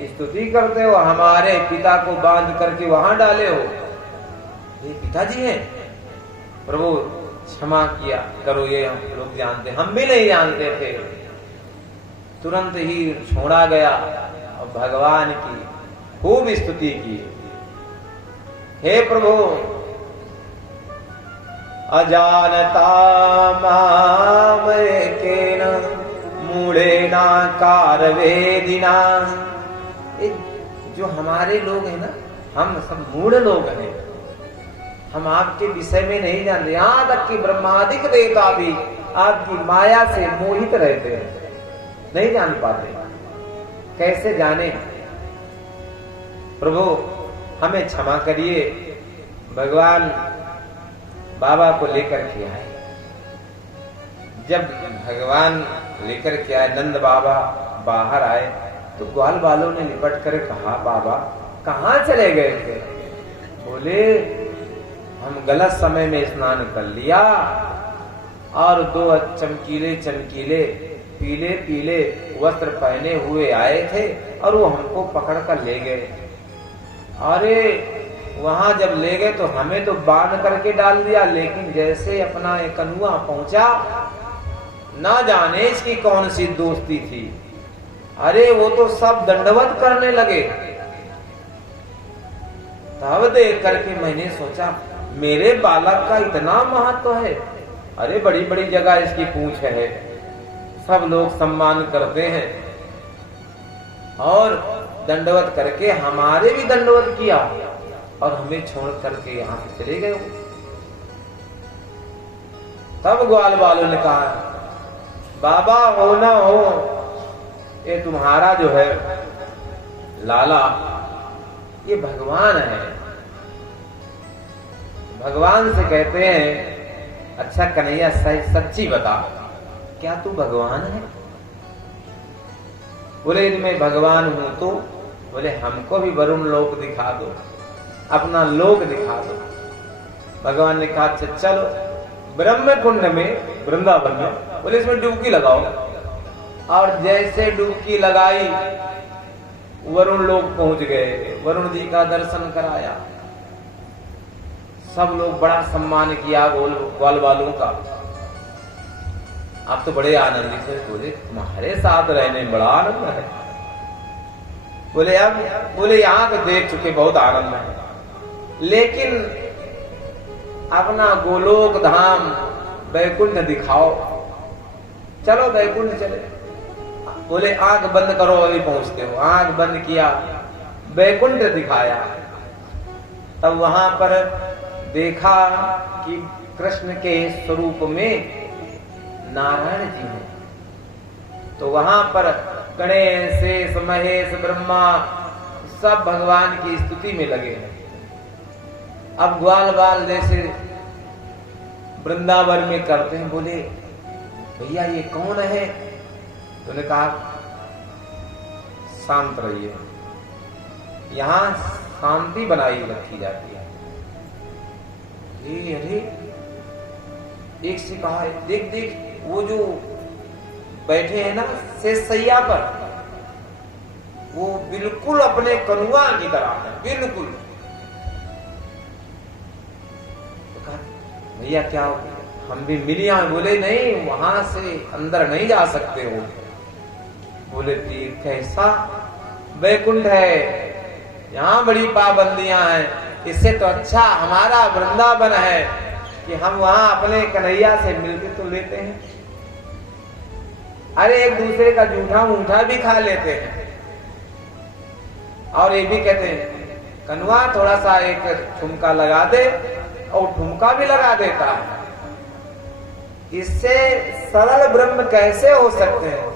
स्तुति करते हो, हमारे पिता को बांध करके वहां डाले हो। ये पिताजी हैं? प्रभु क्षमा किया करो, ये हम लोग जानते, हम भी नहीं जानते थे। तुरंत ही छोड़ा गया और भगवान की खूब स्तुति की। हे प्रभु, अजानता मामकेन मूढ़ेना कारवेदिना। जो हमारे लोग हैं ना, हम सब मूढ़ लोग हैं, हम आपके विषय में नहीं जानते। यहां तक कि ब्रह्मादिक देवता भी आपकी माया से मोहित रहते हैं, नहीं जान पाते। कैसे जाने? प्रभु हमें क्षमा करिए। भगवान बाबा को लेकर के आए। जब भगवान लेकर के आए, नंद बाबा बाहर आए तो ग्वाल बालों ने लिपट कर कहा, बाबा कहाँ चले गए थे? बोले हम गलत समय में स्नान कर लिया और दो चमकीले चमकीले पीले पीले वस्त्र पहने हुए आए थे और वो हमको पकड़ कर ले गए। अरे वहां जब ले गए तो हमें तो बांध करके डाल दिया, लेकिन जैसे अपना एक कनुआ पहुंचा, ना जाने इसकी कौन सी दोस्ती थी। अरे वो तो सब दंडवत करने लगे। तब देख करके मैंने सोचा, मेरे बालक का इतना महत्व है। अरे बड़ी बड़ी जगह इसकी पूंछ है, सब लोग सम्मान करते हैं और दंडवत करके हमारे भी दंडवत किया और हमें छोड़ करके यहां से चले गए। तब ग्वाल बालों ने कहा, बाबा हो ना हो, ये तुम्हारा जो है लाला, ये भगवान है। भगवान से कहते हैं, अच्छा कन्हैया सच्ची बता, क्या तू भगवान है? बोले मैं भगवान हूं तो। बोले हमको भी वरुण लोक दिखा दो, अपना लोक दिखा दो। भगवान ने कहा, चलो ब्रह्म कुंड में, वृंदावन में, बोले इसमें डुबकी लगाओ। और जैसे डुबकी लगाई, वरुण लोक पहुंच गए। वरुण जी का दर्शन कराया, सब लोग बड़ा सम्मान किया ग्वाल बालों का। आप तो बड़े आनंदित थे। बोले तुम्हारे साथ रहने में बड़ा आनंद है। बोले अब, बोले यहाँ तो देख चुके, बहुत आनंद है, लेकिन अपना गोलोक धाम वैकुंठ दिखाओ। चलो वैकुंठ चले। बोले आंख बंद करो, अभी पहुंचते हो। आंख बंद किया, वैकुंठ दिखाया। तब वहां पर देखा कि कृष्ण के स्वरूप में नारायण जी हैं। तो वहां पर गणेश, शेष, महेश, ब्रह्मा सब भगवान की स्तुति में लगे हैं। अब ग्वाल बाल जैसे वृंदावन में करते हैं। बोले भैया ये कौन है? तो ने कहा, शांत रहिए, यहां शांति बनाई रखी जाती है। अरे एक से कहा, देख देख वो जो बैठे हैं ना शेषैया पर, वो बिल्कुल अपने कनुआ की तरह है, बिल्कुल। तो कहा, भैया क्या हम भी मिल जाए? बोले नहीं, वहां से अंदर नहीं जा सकते हो। बोले कैसा वैकुंठ है, यहाँ बड़ी पाबंदियां हैं, इससे तो अच्छा हमारा वृंदावन है कि हम वहां अपने कन्हैया से मिलते तो लेते हैं, अरे एक दूसरे का जूठा मूठा भी खा लेते हैं। और ये भी कहते हैं कन्वा थोड़ा सा एक ठुमका लगा दे, और ठुमका भी लगा देता है। इससे सरल ब्रह्म कैसे हो सकते हैं?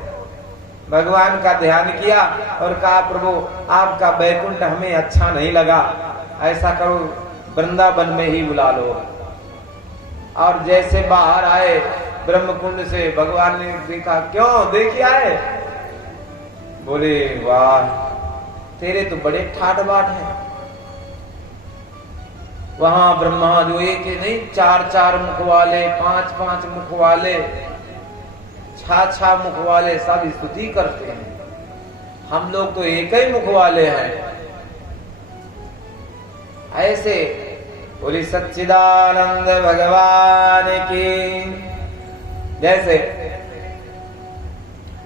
भगवान का ध्यान किया और कहा प्रभु आपका बैकुंठ हमें अच्छा नहीं लगा, ऐसा करो वृंदावन में ही बुला लो। और जैसे बाहर आए ब्रह्मकुंड से, भगवान ने देखा, क्यों देखिए आए? बोले वाह तेरे तो बड़े ठाट बाट हैं। वहां ब्रह्मा जो एक ही नहीं 4-4 मुख वाले, 5-5 मुख वाले, 6-6 मुख वाले सब स्तुति करते हैं। हम लोग तो एक ही मुख वाले हैं। ऐसे बोली सच्चिदानंद भगवान की। जैसे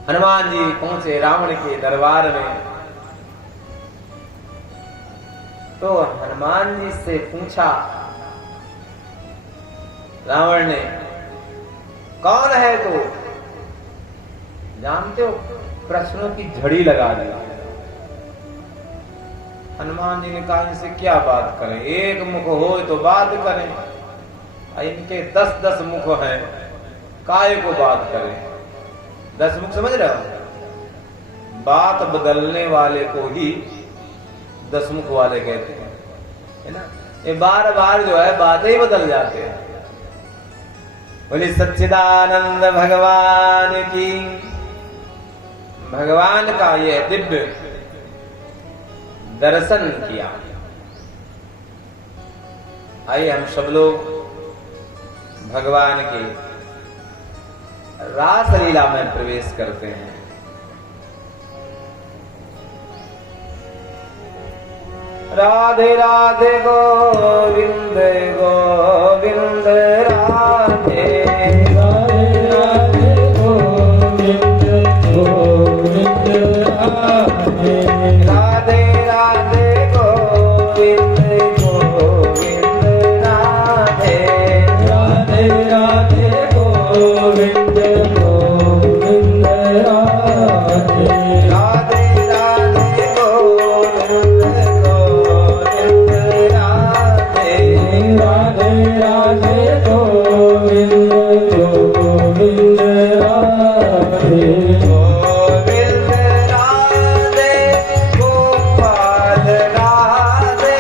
हनुमान जी पहुंचे रावण के दरबार में, तो हनुमान जी से पूछा रावण ने, कौन है तू? जानते हो प्रश्नों की झड़ी लगा दी। हनुमान जी ने कहा इनसे क्या बात करें, एक मुख हो तो बात करें, इनके 10-10 मुख हैं, काय को बात करें? 10 मुख समझ रहे हो? बात बदलने वाले को ही 10 मुख वाले कहते हैं, है ना? ये बार बार जो है बातें ही बदल जाते हैं। बोले सच्चिदानंद भगवान की। भगवान का ये दिव्य दर्शन किया। आइए हम सब लोग भगवान के रास लीला में प्रवेश करते हैं। राधे राधे गोविंद गोविंद राधे राधे राधे गोविंद गोविंद राधे राधे राधे गोविंद गोविंद राधे राधे राधे गोविंद गोविंद राधे राधे राधे गोविंद गोविंद राधे राधे राधे गोविंद गोविंद राधे गोविंद राधे गोपाल राधे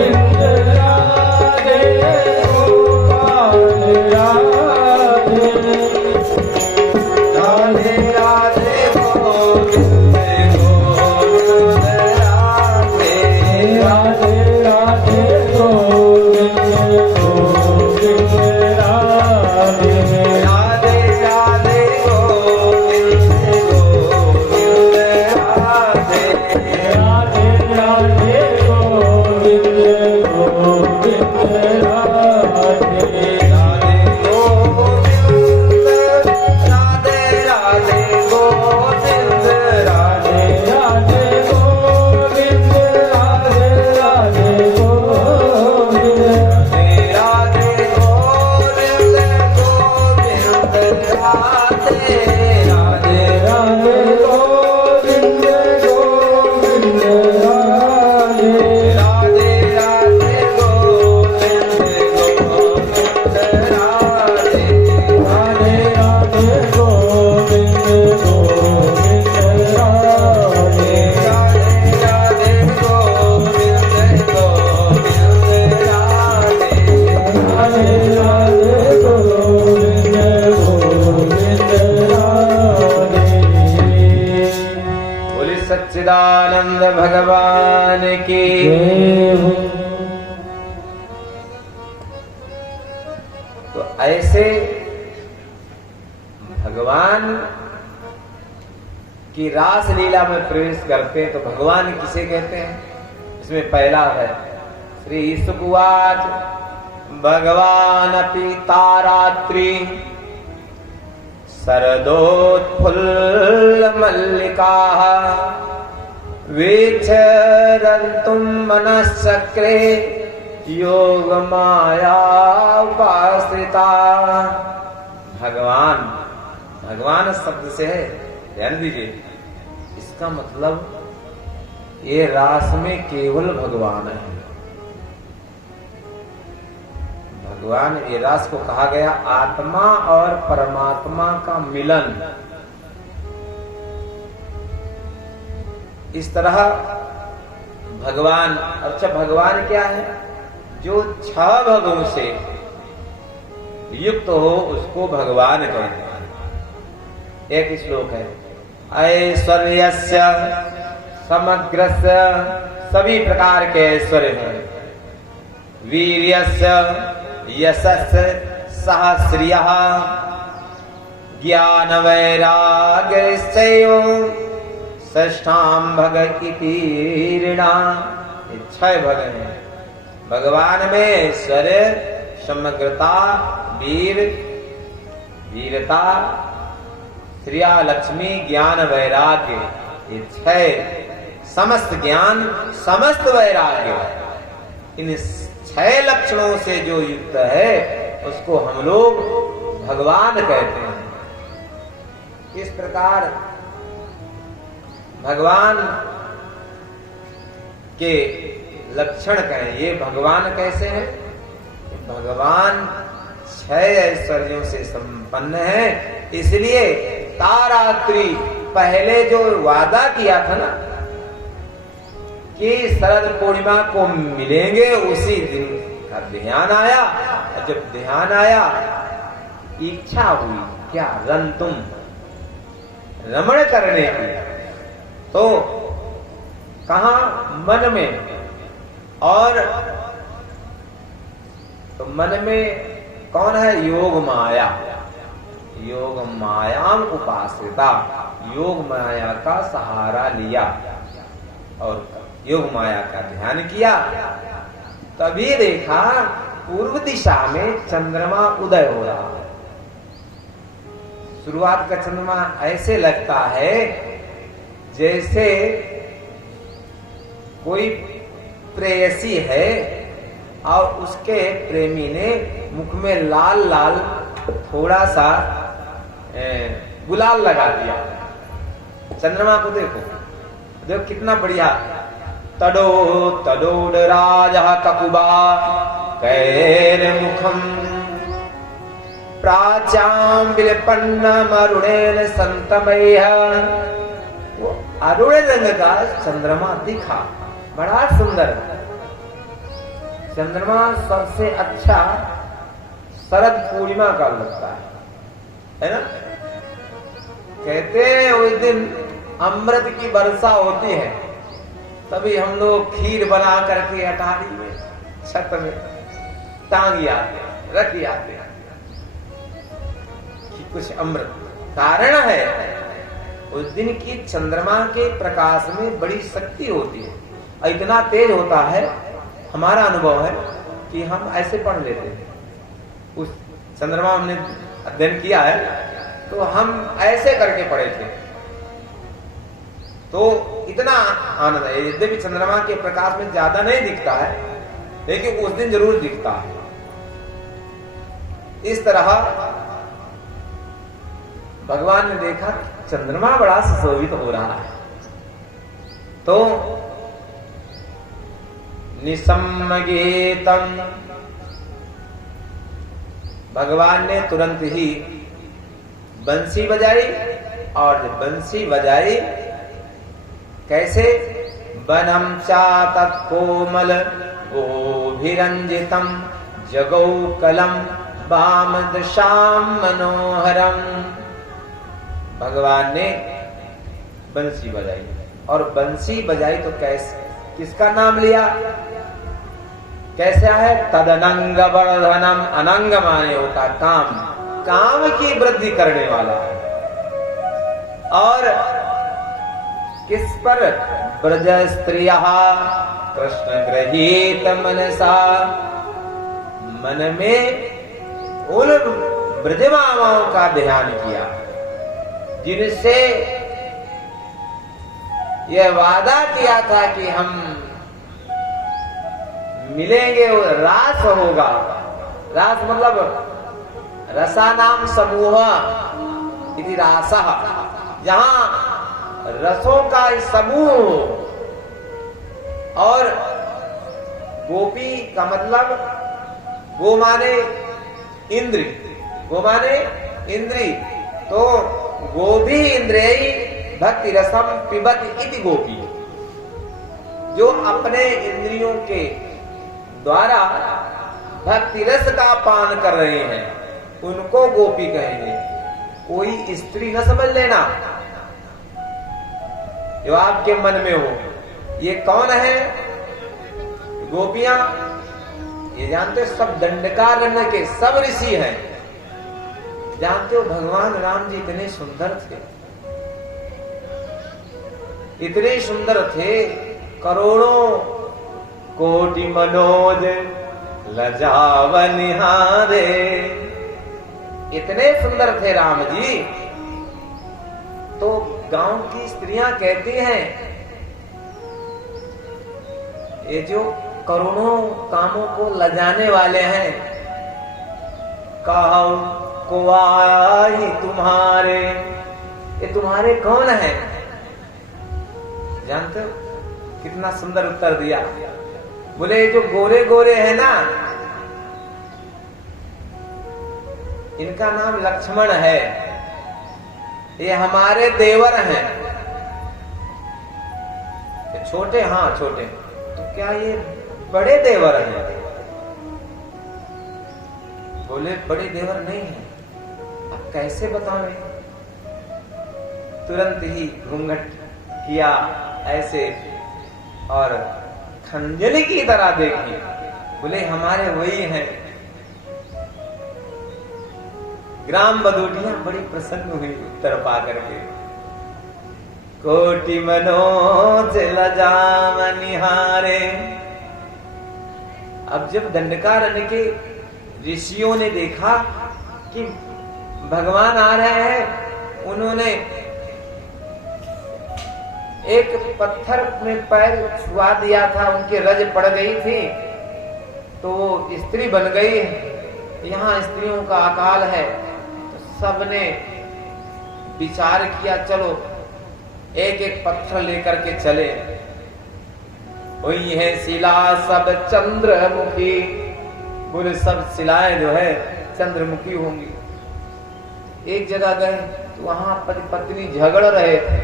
गोविंद राधे गोपाल राधे राधे राधे गोविंद गोविंद राधे राधे राधे गोविंद गोविंद राधे राधे राधे गोविंद गोविंद राधे राधे राधे गोविंद गोविंद राधे राधे गोविंद राधे राधे गोविंद राधे राधे गोविंद राधे राधे गोविंद राधे गोविंद गोविंद राधे राधे राधे गोविंद गोविंद राधे राधे राधे गोविंद गोविंद राधे राधे राधे गोविंद गोविंद राधे राधे राधे गोविंद गोविंद राधे राधे राधे गोविंद गोविंद राधे। बोले सच्चिदानंद भगवान की। जय हो। तो ऐसे भगवान की रास लीला में प्रवेश करते हैं। तो भगवान किसे कहते हैं? इसमें पहला है श्री सुकुवाच भगवान अपि तारात्रि शरदोत्फुल्ल मल्लिका विचरन्तुं मनश्चक्रे योग माया उपाश्रिता। भगवान, भगवान शब्द से है, ध्यान दीजिए, इसका मतलब ये रास में केवल भगवान है। भगवान, ये रास को कहा गया आत्मा और परमात्मा का मिलन। इस तरह भगवान, अच्छा भगवान क्या है? जो 6 भगों से युक्त हो उसको भगवान कहते हैं। एक श्लोक है, ऐश्वर्यस्य समग्रस्य, सभी प्रकार के ऐश्वर्य हैं। वीर्यस्य यशस्य सहस्रियः, ज्ञान वैराग्यस्यैव षष्ठाम भग इति ऋणा। 6 भग हैं भगवान में, ऐश्वर्य, समग्रता, वीरता, श्रिया, लक्ष्मी, ज्ञान, वैराग्य, ये 6 समस्त ज्ञान, समस्त वैराग्य, इन 6 लक्षणों से जो युक्त है उसको हम लोग भगवान कहते हैं। इस प्रकार भगवान के लक्षण कहें। ये भगवान कैसे हैं? भगवान 6 ऐश्वर्यों से संपन्न है। इसलिए तारात्रि पहले जो वादा किया था ना कि शरद पूर्णिमा को मिलेंगे, उसी दिन का ध्यान आया। और जब ध्यान आया, इच्छा हुई क्या? रंतुम, रमण करने की। तो कहा? मन में। और तो मन में कौन है? योग माया। योग मायाम उपासिता, योग माया का सहारा लिया और योग माया का ध्यान किया। तभी देखा पूर्व दिशा में चंद्रमा उदय हो रहा है। शुरुआत का चंद्रमा ऐसे लगता है जैसे कोई प्रेयसी है और उसके प्रेमी ने मुख में लाल लाल थोड़ा सा गुलाल लगा दिया। चंद्रमा को देखो, देखो कितना बढ़िया। तडो तडोड राजा ककुबा कैर मुखम प्राचाम विलपन्न मरुणेन संतमय। वो अरुण रंग का चंद्रमा दिखा, बड़ा सुंदर। चंद्रमा सबसे अच्छा शरद पूर्णिमा का लगता है ना? कहते हैं उस दिन अमृत की वर्षा होती है, तभी हम लोग खीर बना करके अटारी में, छत में टांग आते, रख आते कि कुछ अमृत। कारण है उस दिन की चंद्रमा के प्रकाश में बड़ी शक्ति होती है। और इतना तेज होता है, हमारा अनुभव है कि हम ऐसे पढ़ लेते हैं। उस चंद्रमा हमने अध्ययन किया है तो हम ऐसे करके पढ़े थे। तो इतना आनंद है। यद्यपि चंद्रमा के प्रकाश में ज्यादा नहीं दिखता है, लेकिन उस दिन जरूर दिखता है। इस तरह भगवान ने देखा चंद्रमा बड़ा सुशोभित हो रहा है, तो निसम्मगीतम, भगवान ने तुरंत ही बंसी बजाई। और जब बंसी बजाई कैसे? बनम चातत् कोमल गोभिरंजितम जगौ कलम वामदशाम मनोहरम। भगवान ने बंसी बजाई, और बंसी बजाई तो कैसे, किसका नाम लिया? कैसे है? तदनंग वर्धनम, अनंग माने होता काम, काम की वृद्धि करने वाला। और किस पर? ब्रज स्त्रिया कृष्ण गृहीत मनसा, मन में उन ब्रजमामाओं का ध्यान किया जिनसे यह वादा किया था कि हम मिलेंगे वो रास होगा। रास मतलब रसानाम समूह इति रासः, जहां रसों का समूह। और गोपी का मतलब गो माने इंद्री, गो माने इंद्री, तो गोभी इंद्रिय भक्ति रसम पिबत इति गोपी। जो अपने इंद्रियों के द्वारा भक्ति रस का पान कर रहे हैं उनको गोपी कहेंगे। कोई स्त्री न समझ लेना जो आपके मन में हो ये कौन है गोपियां, ये जानते हो सब दंडकारण्य के सब ऋषि हैं। जानते हो भगवान राम जी इतने सुंदर थे, इतने सुंदर थे, करोड़ों कोटि मनोज लजाव निहारे, इतने सुंदर थे राम जी। तो गांव की स्त्रियां कहती हैं ये जो करोड़ों कामों को लजाने वाले हैं, कहो को आया ही तुम्हारे, ये तुम्हारे कौन है? जानते हो कितना सुंदर उत्तर दिया। बोले जो गोरे गोरे है ना इनका नाम लक्ष्मण है, ये हमारे देवर हैं। छोटे, हाँ छोटे, तो क्या ये बड़े देवर हैं? बोले बड़े देवर नहीं है। अब कैसे बतावें? तुरंत ही घूंघट किया ऐसे और खंजली की तरह देखी। बोले हमारे वही हैं। ग्राम बदूटियां बड़ी प्रसन्न हुई उत्तर पा करके। कोटि मनोज लजाव निहारे। अब जब दंडकारण्य के ऋषियों ने देखा कि भगवान आ रहे हैं, उन्होंने एक पत्थर में पैर छुआ दिया था, उनकी रज पड़ गई थी तो वो स्त्री बन गई। यहाँ स्त्रियों का अकाल है, तो सबने विचार किया चलो एक एक पत्थर लेकर के चले। वही है शिला सब चंद्रमुखी, बोले सब शिलाएं जो है चंद्रमुखी होंगी। एक जगह गए तो वहां पति पत्नी झगड़ रहे थे।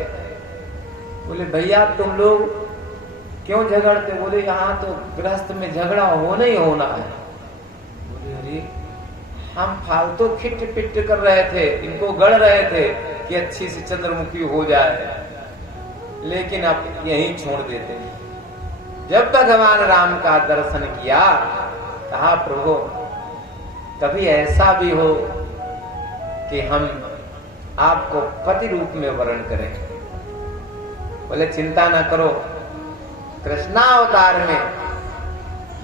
बोले भैया तुम लोग क्यों झगड़ते? बोले यहाँ तो गृहस्थ में झगड़ा होना ही होना है। बोले अरे हम फालतू खिट पिट कर रहे थे, इनको गढ़ रहे थे कि अच्छी सी चंद्रमुखी हो जाए, लेकिन अब यहीं छोड़ देते हैं। जब भगवान राम का दर्शन किया कहा प्रभु कभी ऐसा भी हो कि हम आपको पति रूप में वर्ण करें। बोले चिंता न करो, कृष्णावतार में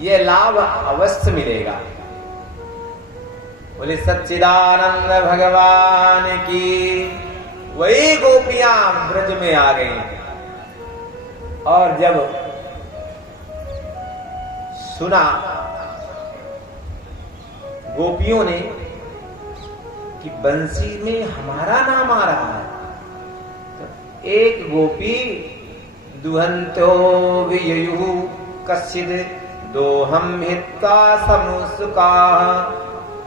ये लाभ अवश्य मिलेगा। बोले सच्चिदानंद भगवान की। वही गोपियां ब्रज में आ गई और जब सुना गोपियों ने कि बंसी में हमारा नाम आ रहा है, तो एक गोपी दुहंतो वियुः कश्चिद दोहम हित्वा समुसुका।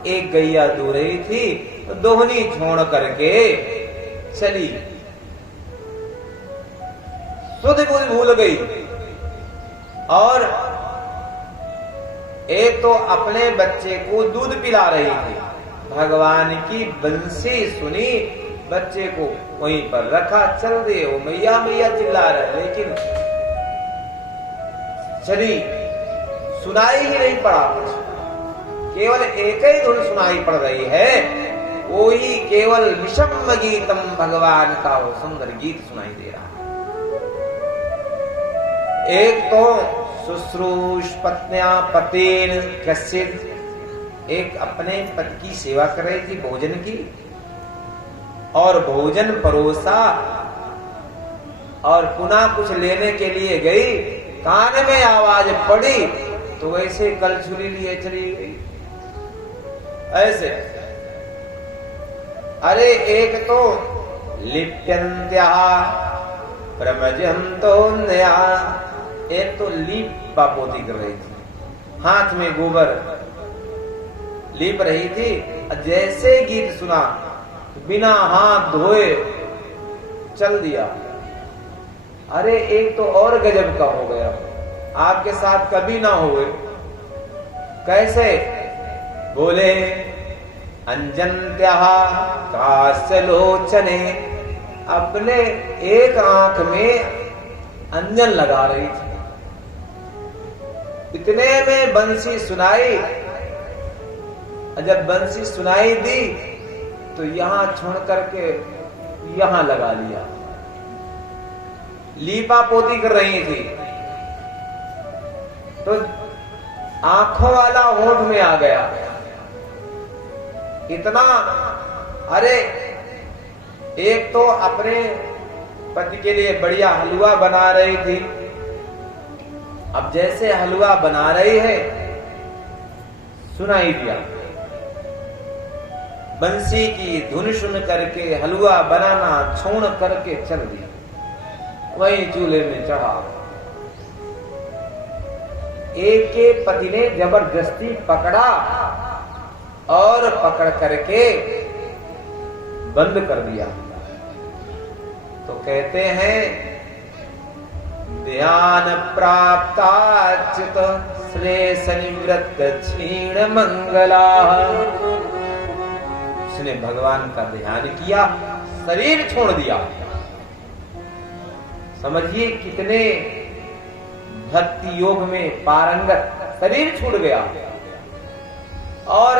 एक गैया दो रही थी तो दोहनी छोड़ करके चली, सुध बुध भूल गई। और एक तो अपने बच्चे को दूध पिला रही थी, भगवान की बंसी सुनी, बच्चे को वहीं पर रखा, चल दे, वो मैया मैया चिल्ला रहे, लेकिन चली, सुनाई ही नहीं पड़ा कुछ। केवल एक ही धुन सुनाई पड़ रही है, वो ही केवल विषम गीतम, भगवान का वो सुंदर गीत सुनाई दे रहा है। एक तो शुश्रूष पत्न्या पतेन कश्चित, एक अपने पति की सेवा कर रही थी भोजन की, और भोजन परोसा और पुनः कुछ लेने के लिए गई, कान में आवाज पड़ी तो वैसे कल छुरी लिए चली गई। ऐसे अरे एक तो लिप्यन्त्या प्रमजन्तो नया, एक तो लीप पापोती कर रही थी, हाथ में गोबर लीप रही थी। जैसे गीत सुना बिना हाथ धोए चल दिया। अरे एक तो और गजब का हो गया, आपके साथ कभी ना हुए। कैसे? बोले अंजन्त्या कास्यलोचने, अपने एक आंख में अंजन लगा रही थी। इतने में बंसी सुनाई। जब बंसी सुनाई दी तो यहां छोड़ करके यहां लगा लिया। लीपा पोती कर रही थी तो आंखों वाला होठ में आ गया। इतना, अरे एक तो अपने पति के लिए बढ़िया हलवा बना रही थी। अब जैसे हलवा बना रही है सुनाई दिया, बंसी की धुन सुन करके हलवा बनाना छोड़ करके चल दी, वहीं चूल्हे में चढ़ा। एक के पति ने जबरदस्ती पकड़ा और पकड़ करके बंद कर दिया। तो कहते हैं ध्यान प्राप्ताच्युत श्लेष निवृत्त क्षीण मंगला। उसने भगवान का ध्यान किया, शरीर छोड़ दिया। समझिए कितने भक्ति योग में पारंगत, शरीर छूट गया और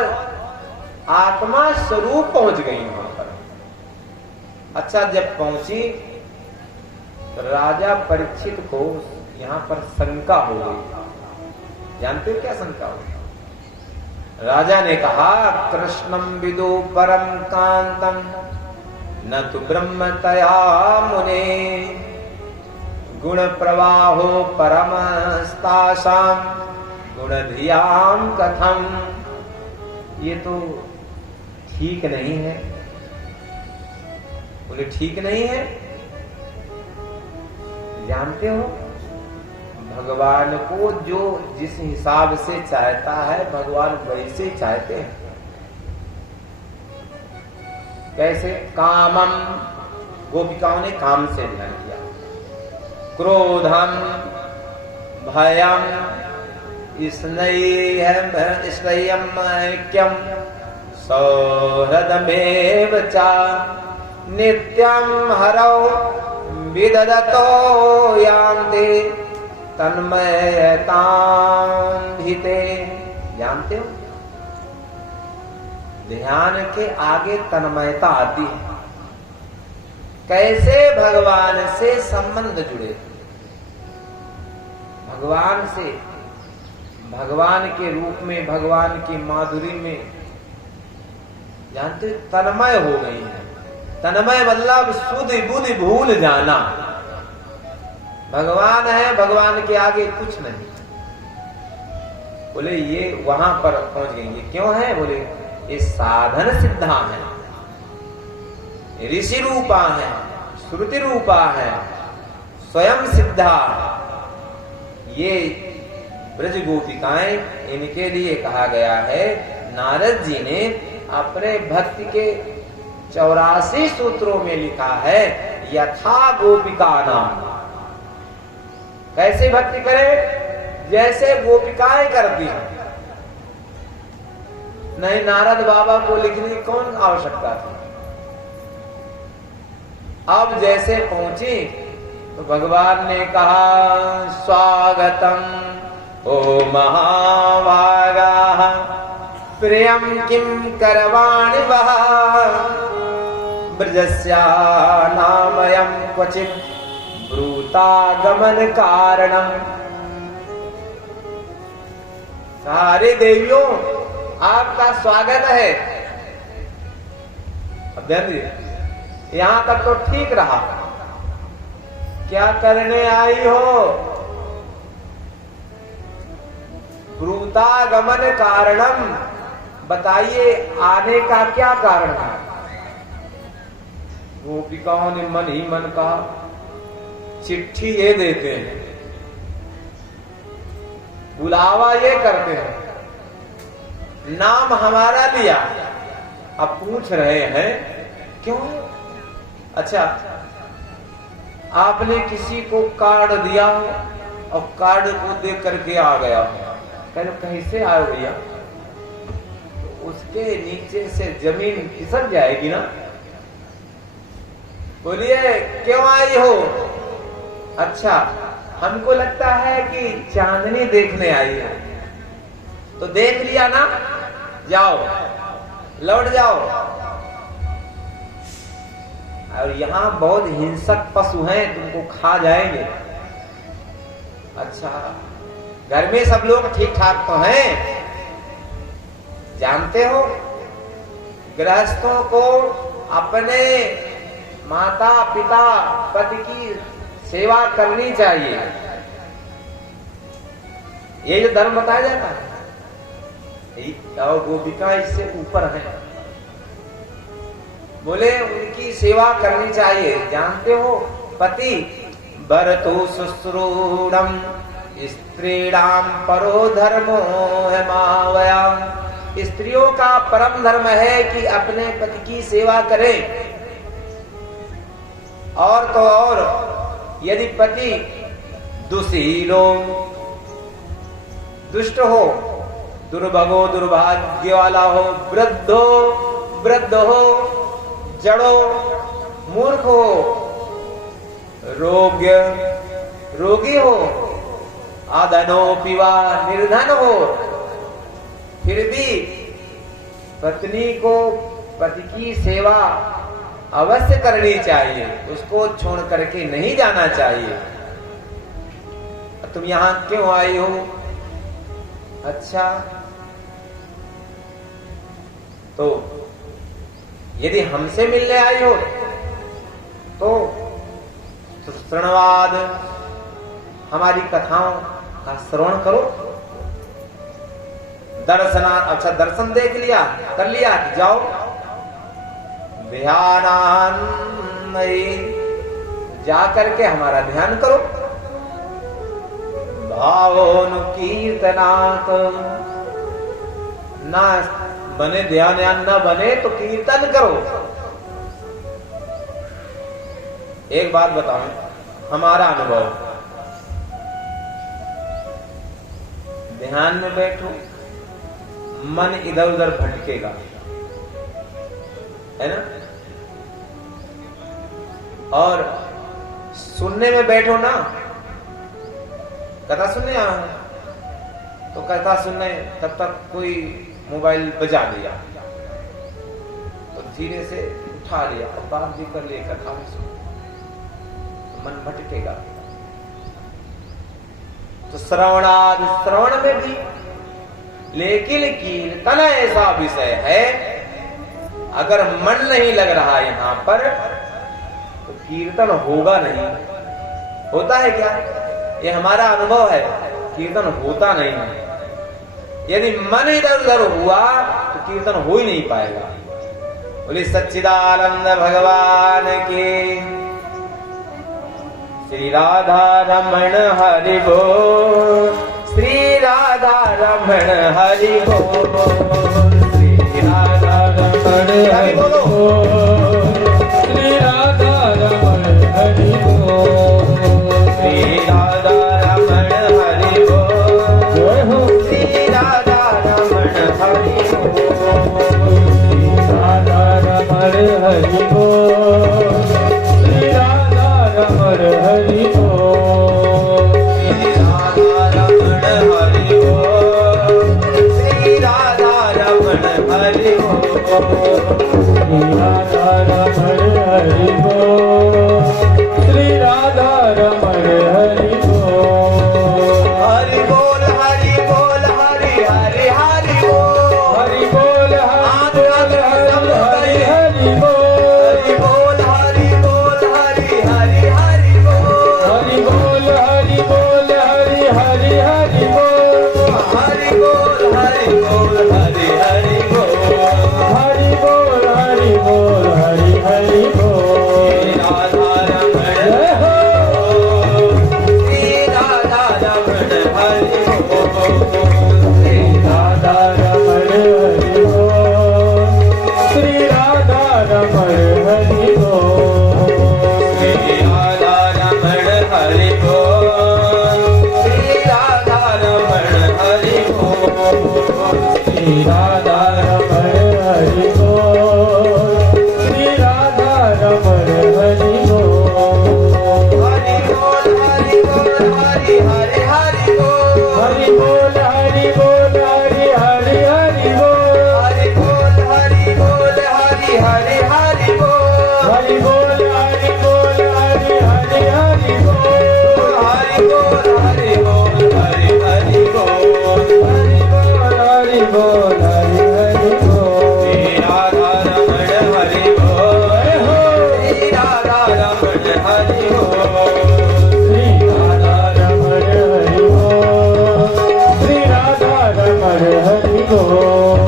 आत्मा स्वरूप पहुंच गई वहां पर। अच्छा, जब पहुंची तो राजा परीक्षित को यहां पर शंका हो गई। जानते हो क्या शंका हो? राजा ने कहा कृष्णम विदु परम कांतम न तु ब्रह्मतया मुने गुण प्रवाहो परमस्तासाम गुण धियाम कथम। ये तो ठीक नहीं है। बोले ठीक नहीं है? जानते हो भगवान को जो जिस हिसाब से चाहता है भगवान वैसे ही चाहते हैं। कैसे? कामम, गोपिकाओं ने काम से ध्यान किया। क्रोधम भयम स्नेयम ऐक्यम सौहृदमेव च नित्यम हरौ विदधतो यान्ति तन्मयतां हिते। जानते हो ध्यान के आगे तन्मयता आती है। कैसे? भगवान से संबंध जुड़े, भगवान से, भगवान के रूप में, भगवान की माधुरी में, जानते तन्मय हो गई है। तन्मय मतलब सुध बुद्धि भूल जाना। भगवान है, भगवान के आगे कुछ नहीं। बोले ये वहां पर पहुंच गई। ये क्यों है? बोले ये साधन सिद्धा है, ऋषि रूपा है, श्रुति रूपा है, स्वयं सिद्धा। ये ब्रज गोपिकाएं, इनके लिए कहा गया है। नारद जी ने अपने भक्ति के 84 सूत्रों में लिखा है यथा गोपिका नाम। कैसे भक्ति करें? जैसे गोपिकाएं करती हैं। नहीं, नारद बाबा को लिखने की कौन आवश्यकता थी? अब जैसे पहुंची तो भगवान ने कहा स्वागतम ओ महाभागा प्रियम किम करवाणि वह ब्रजस्या नामयम क्वचित ब्रूतागमन कारणम। सारे देवियों आपका स्वागत है। अब ध्यान, यहां तक तो ठीक रहा। क्या करने आई हो? ब्रूतागमन कारणम, बताइए आने का क्या कारण था? गोपिकाओं ने मन ही मन कहा, चिट्ठी ये देते हैं, बुलावा ये करते हैं, नाम हमारा लिया, अब पूछ रहे हैं क्यों? अच्छा, आपने किसी को कार्ड दिया हो और कार्ड को देख करके आ गया हो, कहलो कैसे आए भैया? तो उसके नीचे से जमीन खिसक जाएगी ना। बोलिए क्यों आई हो? अच्छा, हमको लगता है कि चांदनी देखने आई है। तो देख लिया ना, जाओ लौट जाओ। और यहाँ बहुत हिंसक पशु हैं, तुमको खा जाएंगे। अच्छा, घर में सब लोग ठीक ठाक तो हैं? जानते हो, गृहस्थों को अपने माता पिता पति की सेवा करनी चाहिए। ये जो धर्म बताया जाता है, और गोपिका इससे ऊपर है। बोले उनकी सेवा करनी चाहिए। जानते हो, पति भरतु शुश्रूणम स्त्रीणाम परो धर्मो है मावयाम। स्त्रियों का परम धर्म है कि अपने पति की सेवा करें। और तो और, यदि पति दुशीलो, दुष्ट हो, दुर्भगो दुर्भाग्य वाला हो, वृद्ध हो, जड़ो, मूर्ख हो, रोगी हो, आधनो पिवा निर्धन हो, फिर भी पत्नी को पति की सेवा अवश्य करनी चाहिए, उसको छोड़ करके नहीं जाना चाहिए। तुम यहां क्यों आई हो? अच्छा, तो यदि हमसे मिलने आई हो तो श्रवणवाद, हमारी कथाओं का श्रवण करो। अच्छा, दर्शन देख लिया, कर लिया, जाओ ध्यान जा करके हमारा ध्यान करो। भावोनुकीर्तनात्, ना बने ध्यान या न बने तो कीर्तन करो। एक बात बताऊं, हमारा अनुभव, ध्यान में बैठो, मन इधर उधर भटकेगा, है ना? और सुनने में बैठो ना, कथा सुनने तो कथा सुनने तब तक कोई मोबाइल बजा लिया, तो धीरे से उठा लिया और बात भी कर लिया, कथा भी सुन, मन भटकेगा। तो श्रवण में भी, लेकिन कीर्तन ऐसा विषय है, अगर मन नहीं लग रहा यहाँ पर तो कीर्तन होगा नहीं। होता है क्या? ये हमारा अनुभव है, कीर्तन होता नहीं है। यदि मन इधर उधर हुआ तो कीर्तन हो ही नहीं पाएगा। बोले सच्चिदानंद भगवान की, श्री राधा रमण हरि बोल, श्री राधा रमण हरि बोल, श्री राधा रमण हरि बोल, श्री राधा रमण हरि बोल, श्री राधा रमण हरि बोल, श्री राधा रमण हरि बोल, श्री राधा रमण हरि बोल, श्री राधा रमण हरि बोल, श्री राधा रमण हरि बोल, श्री राधा रमण हरि बोल, श्री राधा रमण हरि बोल, श्री राधा रमण हरि बोल, हरि बोल हरि बोल हरि हरि हरि बोल, हरि बोल हरि हरि बोल, हरि बोल हरि हरि हरि बोल, हरि बोल हरि बोल हरि हरि हरि बोल, हरि हरि बोल हरि हरि बोल हरि बोल हरि बोल हरि हरि बोल राधा रमण जय हो श्री राधा रमण हरि बोल श्री राधा रमण हरि बोल श्री राधा रमण हरि बोल श्री राधा रमण हरि बोल श्री राधा रमण हरि बोल श्री राधा रमण हरि बोल श्री राधा रमण हरि बोल हरि बोल हरि बोल हरि हरि हरि बोल हरि बोल हरि बोल हरि हरि हरि बोल हरि बोल हरि बोल हरि हरि हरि बोल हरि बोल हरि बोल हरि हरि हरि बोल हरि बोल हरि बोल हरि हरि बोल हरि बोल हरि बोल हरि हरि बोल श्री राधा रमण हरि बोल जय हो श्री राधा रमण हरि बोल श्री राधा रमण हरि बोल श्री राधा रमण हरि बोल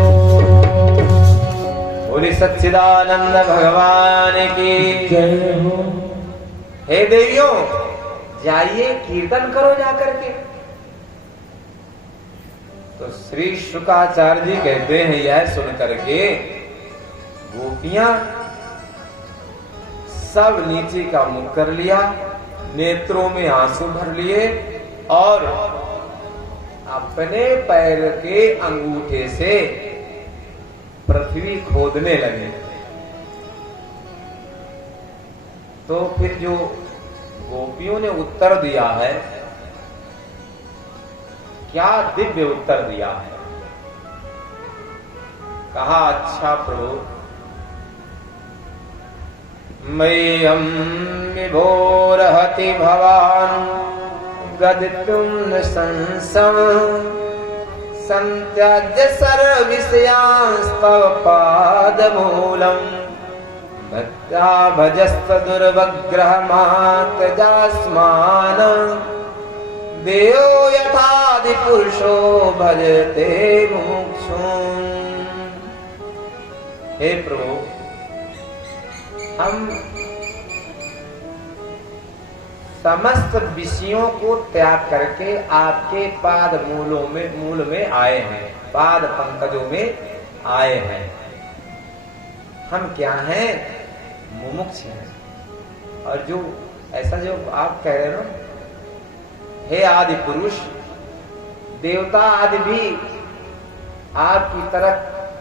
बोले सच्चिदानंद भगवान की जय हो हे देवियों जाइए कीर्तन करो जाकर के। तो श्री शुकाचार्य जी कहते हैं यह सुन करके गोपियां सब नीचे का मुख कर लिया, नेत्रों में आंसू भर लिए और अपने पैर के अंगूठे से पृथ्वी खोदने लगे। तो फिर जो गोपियों ने उत्तर दिया है, क्या दिव्य उत्तर दिया है। कहा अच्छा प्रभु मह्यं विभोरहति भवान् गदितुं न संसं संत्याज्य सर्वविषयांस्तव पादमूलम् भक्त्या भजस्तदुर्वग्रहमातजास्मान् देयो यथादिपुरुषो भजते मुमुक्षुम्। हे प्रभु हम समस्त विषयों को त्याग करके आपके पाद मूल में आए हैं, पाद पंकजों में आए हैं। हम क्या हैं? मुमुक्ष हैं। और जो ऐसा जो आप कह रहे हो, हे आदि पुरुष, देवता आदि भी आपकी तरफ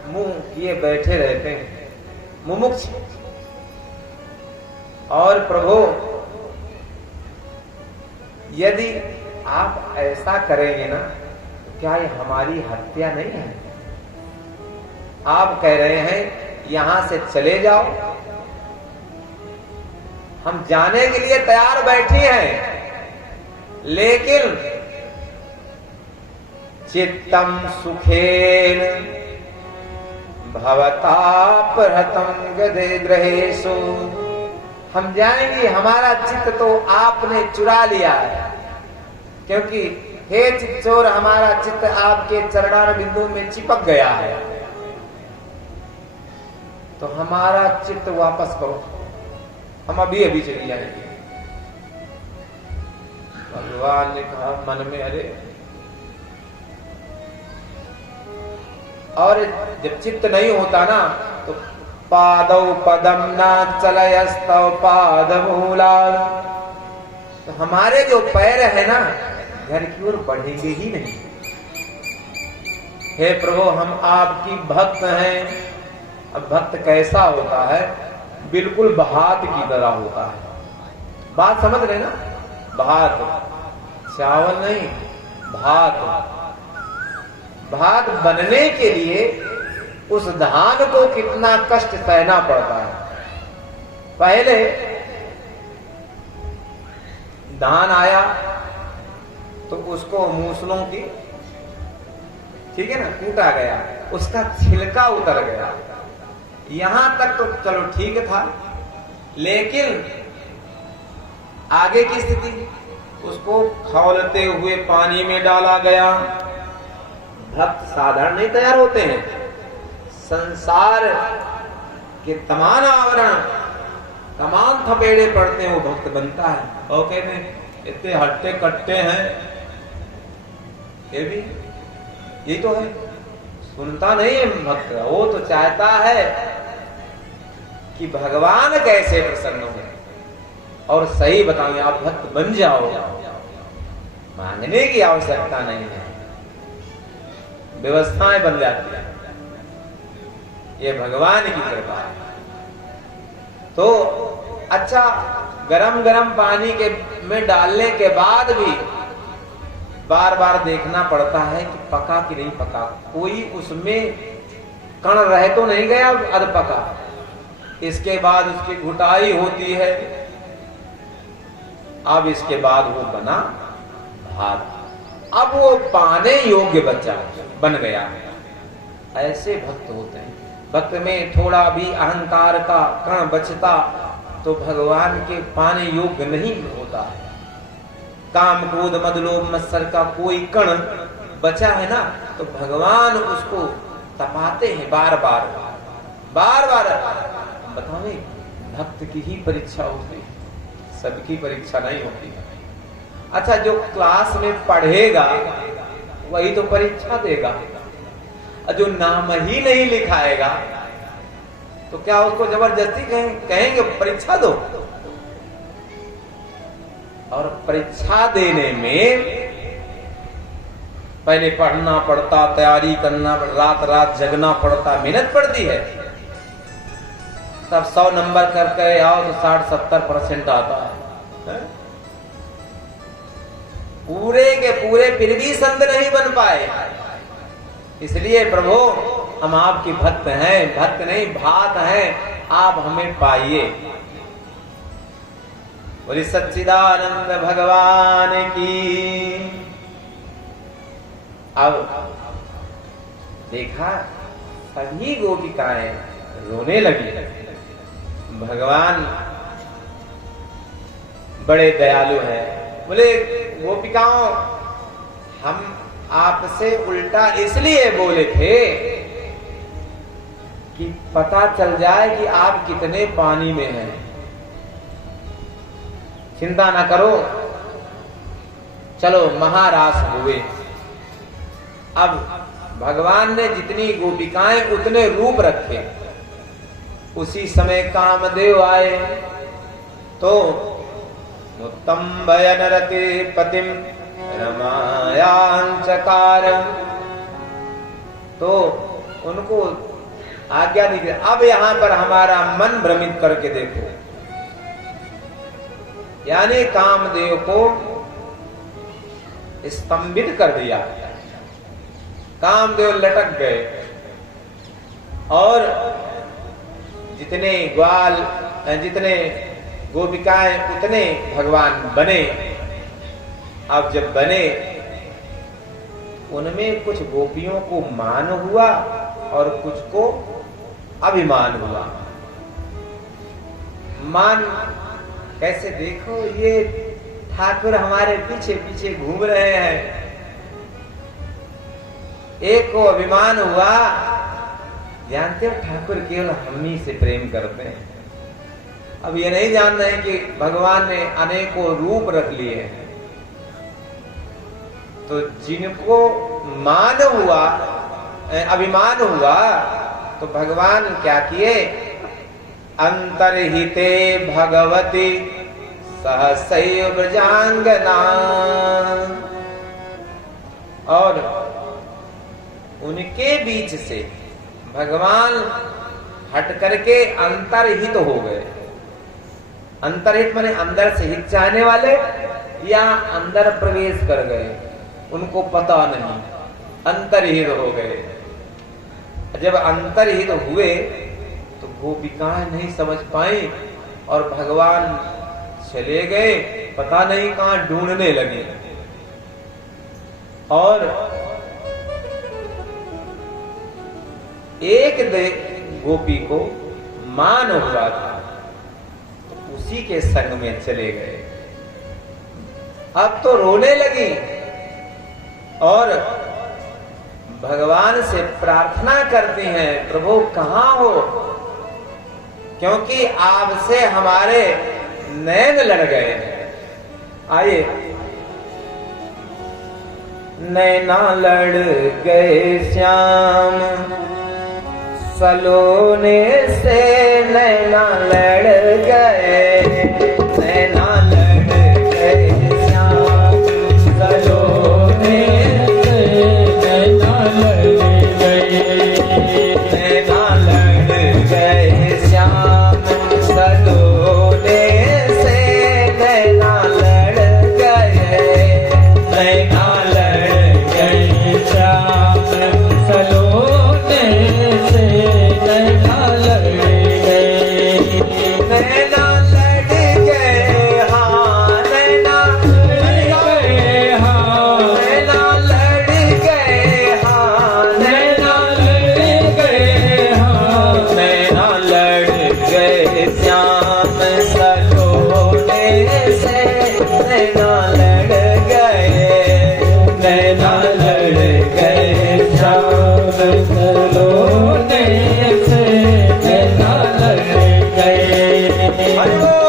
मुंह किए बैठे रहते हैं, मुमुक्ष। और प्रभु यदि आप ऐसा करेंगे ना, तो क्या ये हमारी हत्या नहीं है? आप कह रहे हैं यहां से चले जाओ, हम जाने के लिए तैयार बैठी हैं, लेकिन चित्तम सुखेन भवता प्रहतम गदे ग्रहेशु। हम जाएंगे, हमारा चित्त तो आपने चुरा लिया है, क्योंकि हे चित्तचोर, हमारा चित्त आपके चरणार बिंदु में चिपक गया है। तो हमारा चित्त वापस करो, हम अभी अभी चली जाएंगे। भगवान ने कहा मन में, अरे और जब चित्त नहीं होता ना, तो पादौ पदम ना चलयस्तव पादमूला। तो हमारे जो पैर है ना, घर की ओर बढ़ेंगे ही नहीं। हे प्रभु, हम आपकी भक्त हैं। अब भक्त कैसा होता है? बिल्कुल भात की तरह होता है। बात समझ रहे ना? भात, चावल नहीं, भात। भात बनने के लिए उस धान को कितना कष्ट सहना पड़ता है। पहले धान आया तो उसको मूसलों की, ठीक है ना, कूटा गया, उसका छिलका उतर गया। यहां तक तो चलो ठीक था, लेकिन आगे की स्थिति, उसको खौलते हुए पानी में डाला गया, भक्त साधारण नहीं तैयार होते हैं। संसार के तमाम आवरण तमाम थपेड़े पड़ते हैं, वो भक्त बनता है। और कहते हैं इतने हट्टे कट्टे हैं, ये भी यही तो है, सुनता नहीं है भक्त। वो तो चाहता है कि भगवान कैसे प्रसन्न हो। और सही बताऊं, आप भक्त बन जाओ, मांगने की आवश्यकता नहीं है, व्यवस्थाएं बन जाती है। ये भगवान की कृपा है। तो अच्छा, गरम गरम पानी के में डालने के बाद भी बार बार देखना पड़ता है कि पका कि नहीं पका, कोई उसमें कण रह तो नहीं गया अध पका। इसके बाद उसकी घुटाई होती है। अब इसके बाद वो बना भात, अब वो पाने योग्य बच्चा बन गया। ऐसे भक्त होते हैं। भक्त में थोड़ा भी अहंकार का कण बचता तो भगवान के पाने योग्य नहीं होता है। काम क्रोध मद लोभ मत्सर का कोई कण बचा है ना, तो भगवान उसको तपाते हैं बार बार बार बार। बतावे, भक्त की ही परीक्षा होती है, सबकी परीक्षा नहीं होती। अच्छा, जो क्लास में पढ़ेगा वही तो परीक्षा देगा, जो नाम ही नहीं लिखाएगा तो क्या उसको जबरदस्ती कहेंगे परीक्षा दो? और परीक्षा देने में पहले पढ़ना पड़ता, तैयारी करना, रात रात जगना पड़ता, मेहनत पड़ती है। तब 100 नंबर करके आओ तो 60-70% आता है। पूरे के पूरे फिर भी संत नहीं बन पाए। इसलिए प्रभु, हम आपकी भक्त हैं, भक्त नहीं भात हैं, आप हमें पाइए। बोली सच्चिदानंद भगवान की। अब देखा, सभी गोपिकाएं रोने लगी। भगवान बड़े दयालु हैं। बोले गोपिकाओं, हम आपसे उल्टा इसलिए बोले थे कि पता चल जाए कि आप कितने पानी में हैं। चिंता ना करो, चलो महारास हुए। अब भगवान ने जितनी गोपिकाएं उतने रूप रखे। उसी समय कामदेव आए तो मुत्तम्बयन रते पतिम रमायांचकार, तो उनको आज्ञा दी। अब यहां पर हमारा मन भ्रमित करके देखो, यानी कामदेव को स्तंभित कर दिया। कामदेव लटक गए और जितने ग्वाल, जितने गोपिकाएं उतने भगवान बने। अब जब बने, उनमें कुछ गोपियों को मान हुआ और कुछ को अभिमान हुआ। मान कैसे? देखो, ये ठाकुर हमारे पीछे पीछे घूम रहे हैं। एक को अभिमान हुआ, जानते हो ठाकुर केवल हम ही से प्रेम करते हैं। अब ये नहीं जान रहे कि भगवान ने अनेकों रूप रख लिए हैं। तो जिनको मान हुआ, अभिमान हुआ, तो भगवान क्या किए? अंतर्हिते भगवती सहसैव ब्रजांगना, और उनके बीच से भगवान हट करके अंतर्हित हो गए। अंतर्हित माने अंदर से हित चाहने वाले या अंदर प्रवेश कर गए, उनको पता नहीं, अंतर्हित हो गए। जब अंतर्हित हुए तो गोपिकाएं नहीं समझ पाई और भगवान चले गए, पता नहीं कहां ढूंढने लगे। और एक गोपी को मान हुआ था, तो उसी के संग में चले गए। अब तो रोने लगी और भगवान से प्रार्थना करती हैं, प्रभु कहाँ हो, क्योंकि आपसे हमारे नैन लड़ गए हैं। आइए, नैना लड़ गए श्याम सलोने से, नैना लड़ गए, नैना लड़ गए श्याम सलोने से, नैना लड़ गए, नैना लड़ गए श्याम सलोने से, नैना लड़ गए, नैना लड़ गए श्याम सलोने से, नैना लड़ गए, नैना लड़ गए, हाँ नैना लड़ गए, हाँ नैना लड़ गए, हाँ नैना लड़ गए, हाँ नैना लड़ गए श्याम सलोने से, नैना लड़ गए, नैना लड़ गए श्याम सलोने से, नैना लड़ गए। हरि बोल।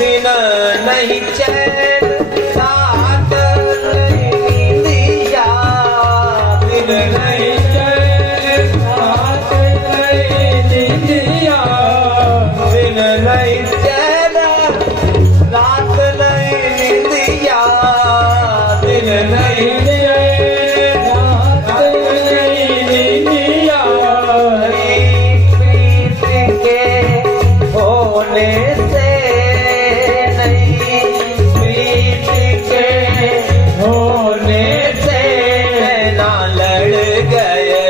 दिन नहीं चैन रात नहीं नींदिया, दिन नहीं चैन रात नहीं नींदिया, दिन नहीं चैन रात नहीं नींदिया, दिन नहीं चैन रात नहीं नींदिया, प्रीत के होने से नहीं, प्रीत के होने से नैना लड़ गए,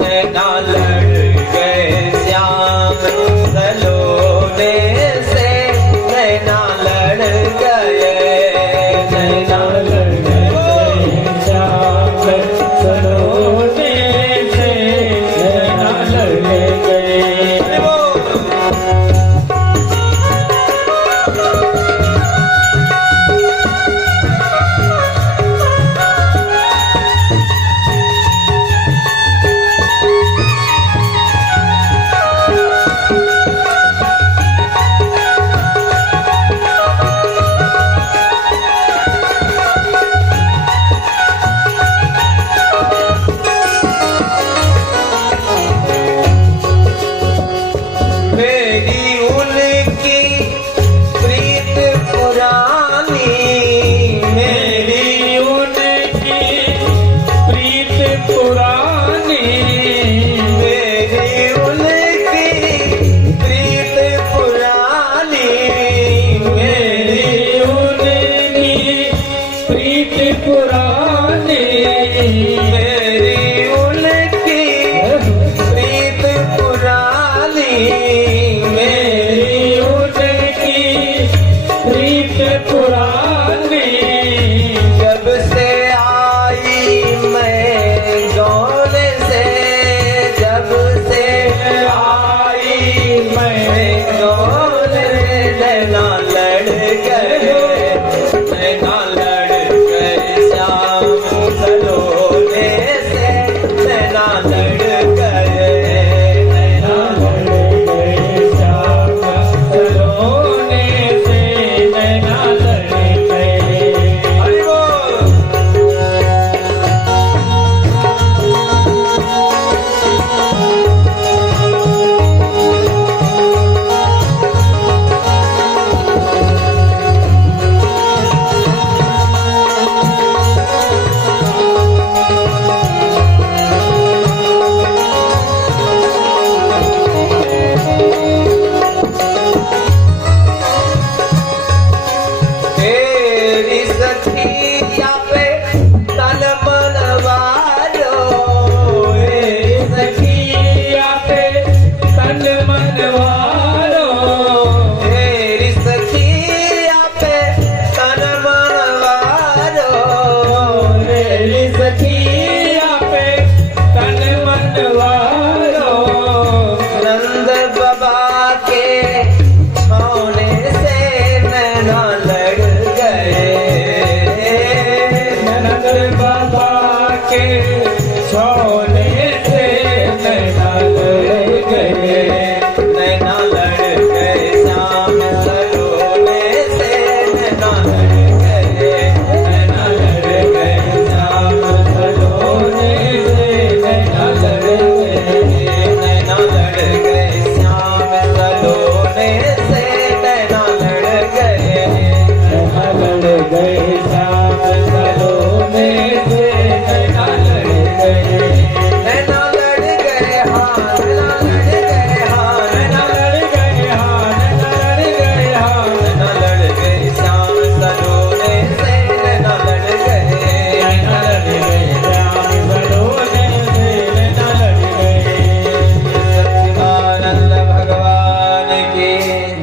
नैना लड़ गए श्याम सलोने से, नैना लड़ गए, नैना लड़ गए श्याम सलोने से, नैना लड़ गए। हरि बोल।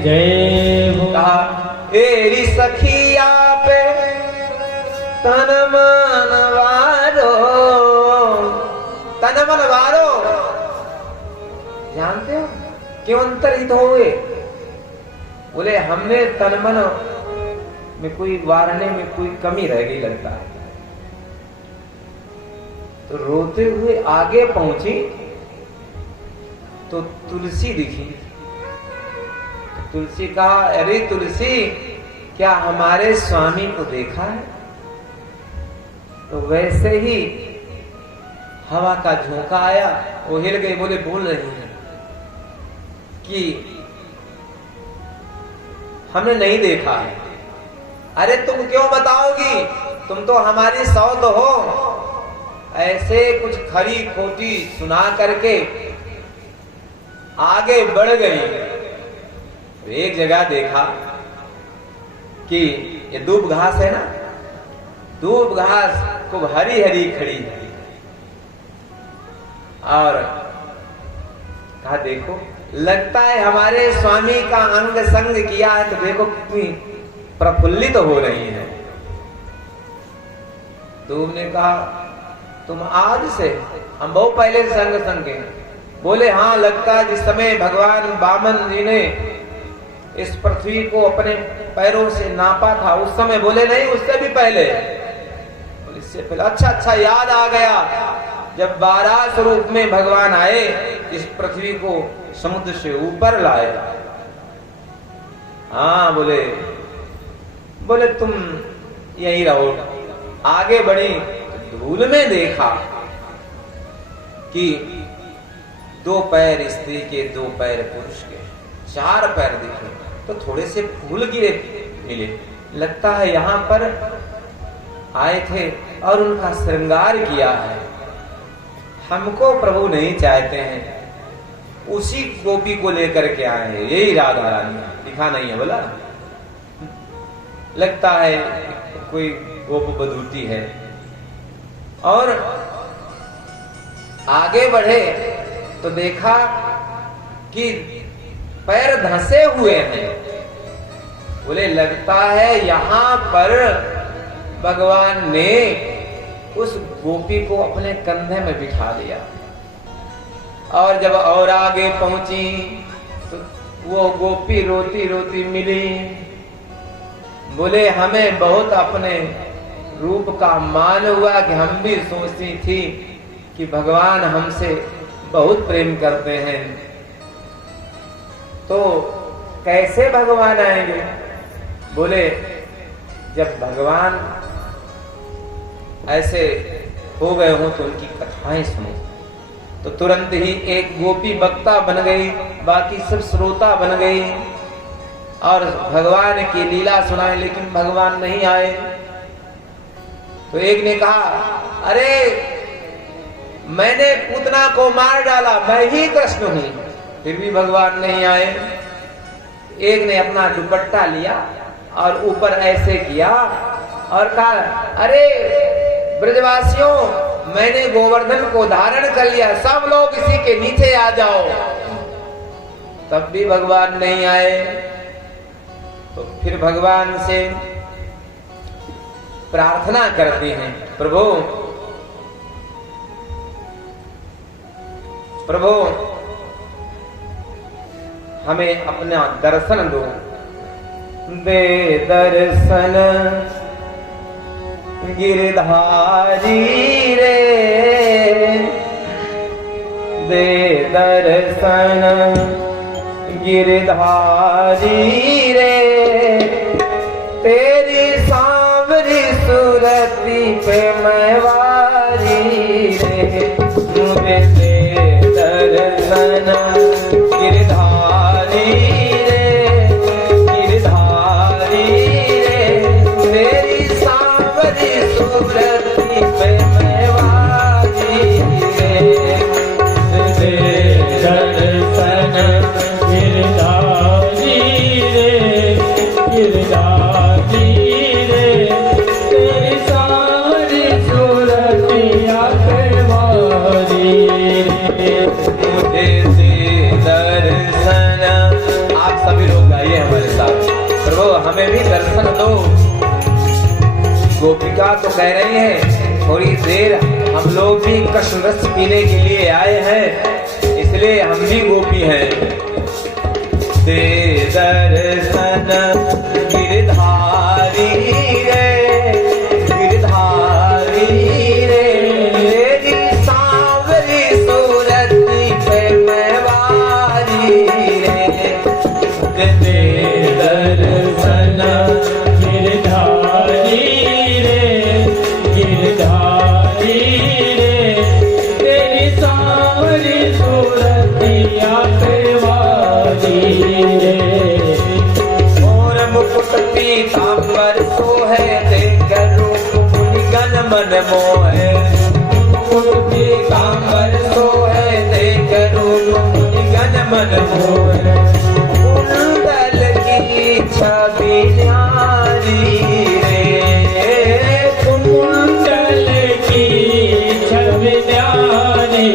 जय हो। कहा एरी सखिया पे तन मन वारो, तन मन वारो, जानते हो क्यों अंतरहित हुए? बोले हमने तन मन में कोई वारने में कोई कमी रह गई लगता है। तो रोते हुए आगे पहुंची तो तुलसी दिखी। तो तुलसी कहा अरे तुलसी, क्या हमारे स्वामी को देखा है? तो वैसे ही हवा का झोंका आया, वो हिल गई। बोले बोल रही है कि हमने नहीं देखा है। अरे तुम क्यों बताओगी, तुम तो हमारी सौत हो। ऐसे कुछ खरी खोटी सुना करके आगे बढ़ गई। एक जगह देखा कि ये दूब घास है ना, दूब घास खूब हरी हरी खड़ी है। और कहा देखो, लगता है हमारे स्वामी का अंग संग किया है, तो देखो कितनी प्रफुल्लित हो रही है। दूब ने कहा तुम आज से, हम बहुत पहले से संग संग के। बोले हाँ, लगता है जिस समय भगवान वामन जी ने इस पृथ्वी को अपने पैरों से नापा था उस समय। बोले नहीं, उससे भी पहले। बोले इससे पहले। अच्छा याद आ गया, जब 12 स्वरूप में भगवान आए, इस पृथ्वी को समुद्र से ऊपर लाए। हाँ बोले तुम यहीं रहो। आगे बढ़ी, धूल में देखा कि 2 पैर स्त्री के, 2 पैर पुरुष के, 4 पैर दिखे। तो थोड़े से फूल गिरे मिले, लगता है यहां पर आए थे और उनका श्रृंगार किया है। हमको प्रभु नहीं चाहते हैं, उसी गोपी को लेकर के आए हैं। यही राधा रानी, दिखा नहीं है बोला। लगता है कोई गोप बधूती है। और आगे बढ़े तो देखा कि पैर धंसे हुए हैं। बोले लगता है यहां पर भगवान ने उस गोपी को अपने कंधे में बिठा लिया। और जब और आगे पहुंची तो वो गोपी रोती रोती मिली। बोले हमें बहुत अपने रूप का मान हुआ कि हम भी सोचती थी कि भगवान हमसे बहुत प्रेम करते हैं। तो कैसे भगवान आएंगे? बोले जब भगवान ऐसे हो गए हो तो उनकी कथाएं सुनो। तो तुरंत ही एक गोपी वक्ता बन गई, बाकी सब श्रोता बन गई और भगवान की लीला सुनाए, लेकिन भगवान नहीं आए। तो एक ने कहा अरे मैंने पूतना को मार डाला, मैं ही कृष्ण हूं, फिर भी भगवान नहीं आए। एक ने अपना दुपट्टा लिया और ऊपर ऐसे किया और कहा अरे ब्रजवासियों, मैंने गोवर्धन को धारण कर लिया, सब लोग इसी के नीचे आ जाओ। तब भी भगवान नहीं आए। तो फिर भगवान से प्रार्थना करते हैं, प्रभु प्रभु हमें अपना दर्शन दो। दे दर्शन गिरधारी रे, दे दर्शन गिरधारी रे, तेरी सांवरी सूरती पे मैं वारी रे। मुझे दे दर्शन गिरधारी रे, गिरधारी रे, तेरी सांवरी सूरती पे मैं वारी रे। दे दर्शन गिरधारी रे, गिरधारी रे, तेरी सारी सूरतिया पे वारी रे। मुझे हमें भी दर्शन दो। गोपिका तो कह रही है थोड़ी देर हम लोग भी कृष्ण रस पीने के लिए आए हैं, इसलिए हम भी गोपी हैं। दे दर्शन गिरधारी रे, गिरधारी रे, तेरी सांवरी सूरती पे मैं वारी रे। दे दर्शन गिरधारी रे, गिरधारी रे, तेरी सांवरी सूरतिया पे वारी रे। और मुकुट पीतांबर सोहे, देख रूप मुनिगण मन मोहे। मुकुट पीतांबर सोहे, देख रूप मुनिगण मन मोहे। कुंडल की छवि न्यारी रे, कुंडल की छवि न्यारी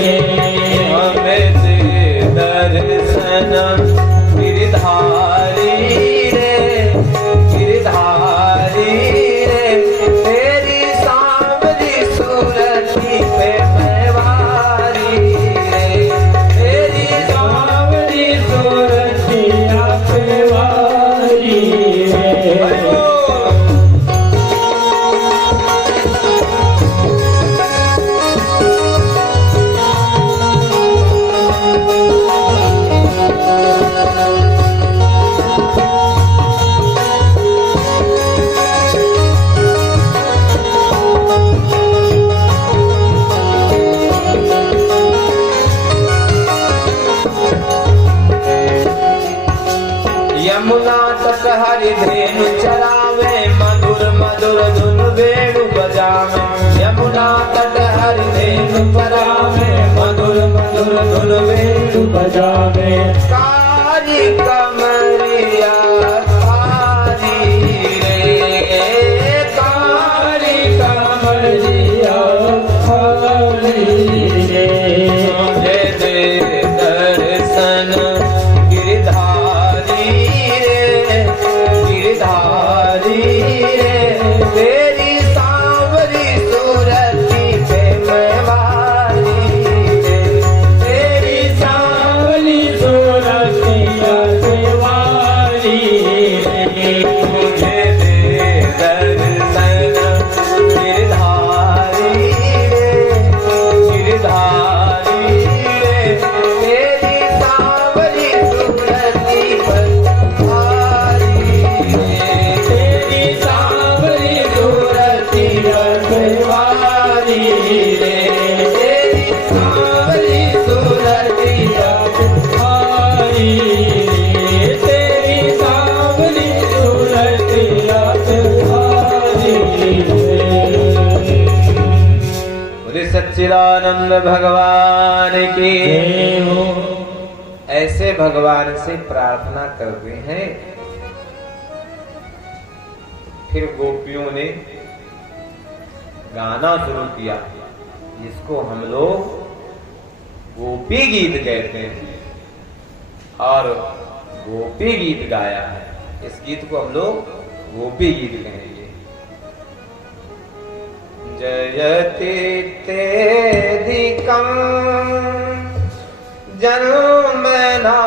रे। हमें दे दर्शन गिरधारी रे, गिरधारी रे, तेरी सांवरी सूरती पे मैं वारी रे, तेरी सांवरी सूरतिया पे वारी रे। यमुना तट हरि धेनु चरावे, मधुर मधुर धुन वेणु बजावे। यमुना तट हरि धेनु चरावे, मधुर मधुर धुन वेणु बजावे। कारी कमरिया कारी रे, कारी कमरिया हरी रे। मुझे दे दर्शन गिरधारी रे, गिरधारी रे, तेरी सांवरी सूरती पे मैं वारी रे, तेरी सांवली सूरतिया पे वारी रे। मुझे दे दर्शन गिरधारी रे, गिरधारी रे, तेरी सांवरी सूरती पर वारी रे, तेरी सांवरी सूरतिया पे वारी रे। तेरी सांवरी सूरतिया वारी रे, तेरी सांवरी सूरतिया पे वारी रे। बोले सच्चिदानंद भगवान की। ऐसे भगवान से प्रार्थना करते हैं। फिर गोपियों ने गाना शुरू किया, जिसको हम लोग गोपी गीत कहते हैं, और गोपी गीत गाया है। इस गीत को हम लोग गोपी गीत कहेंगे। जयति तेदिकं जन्मना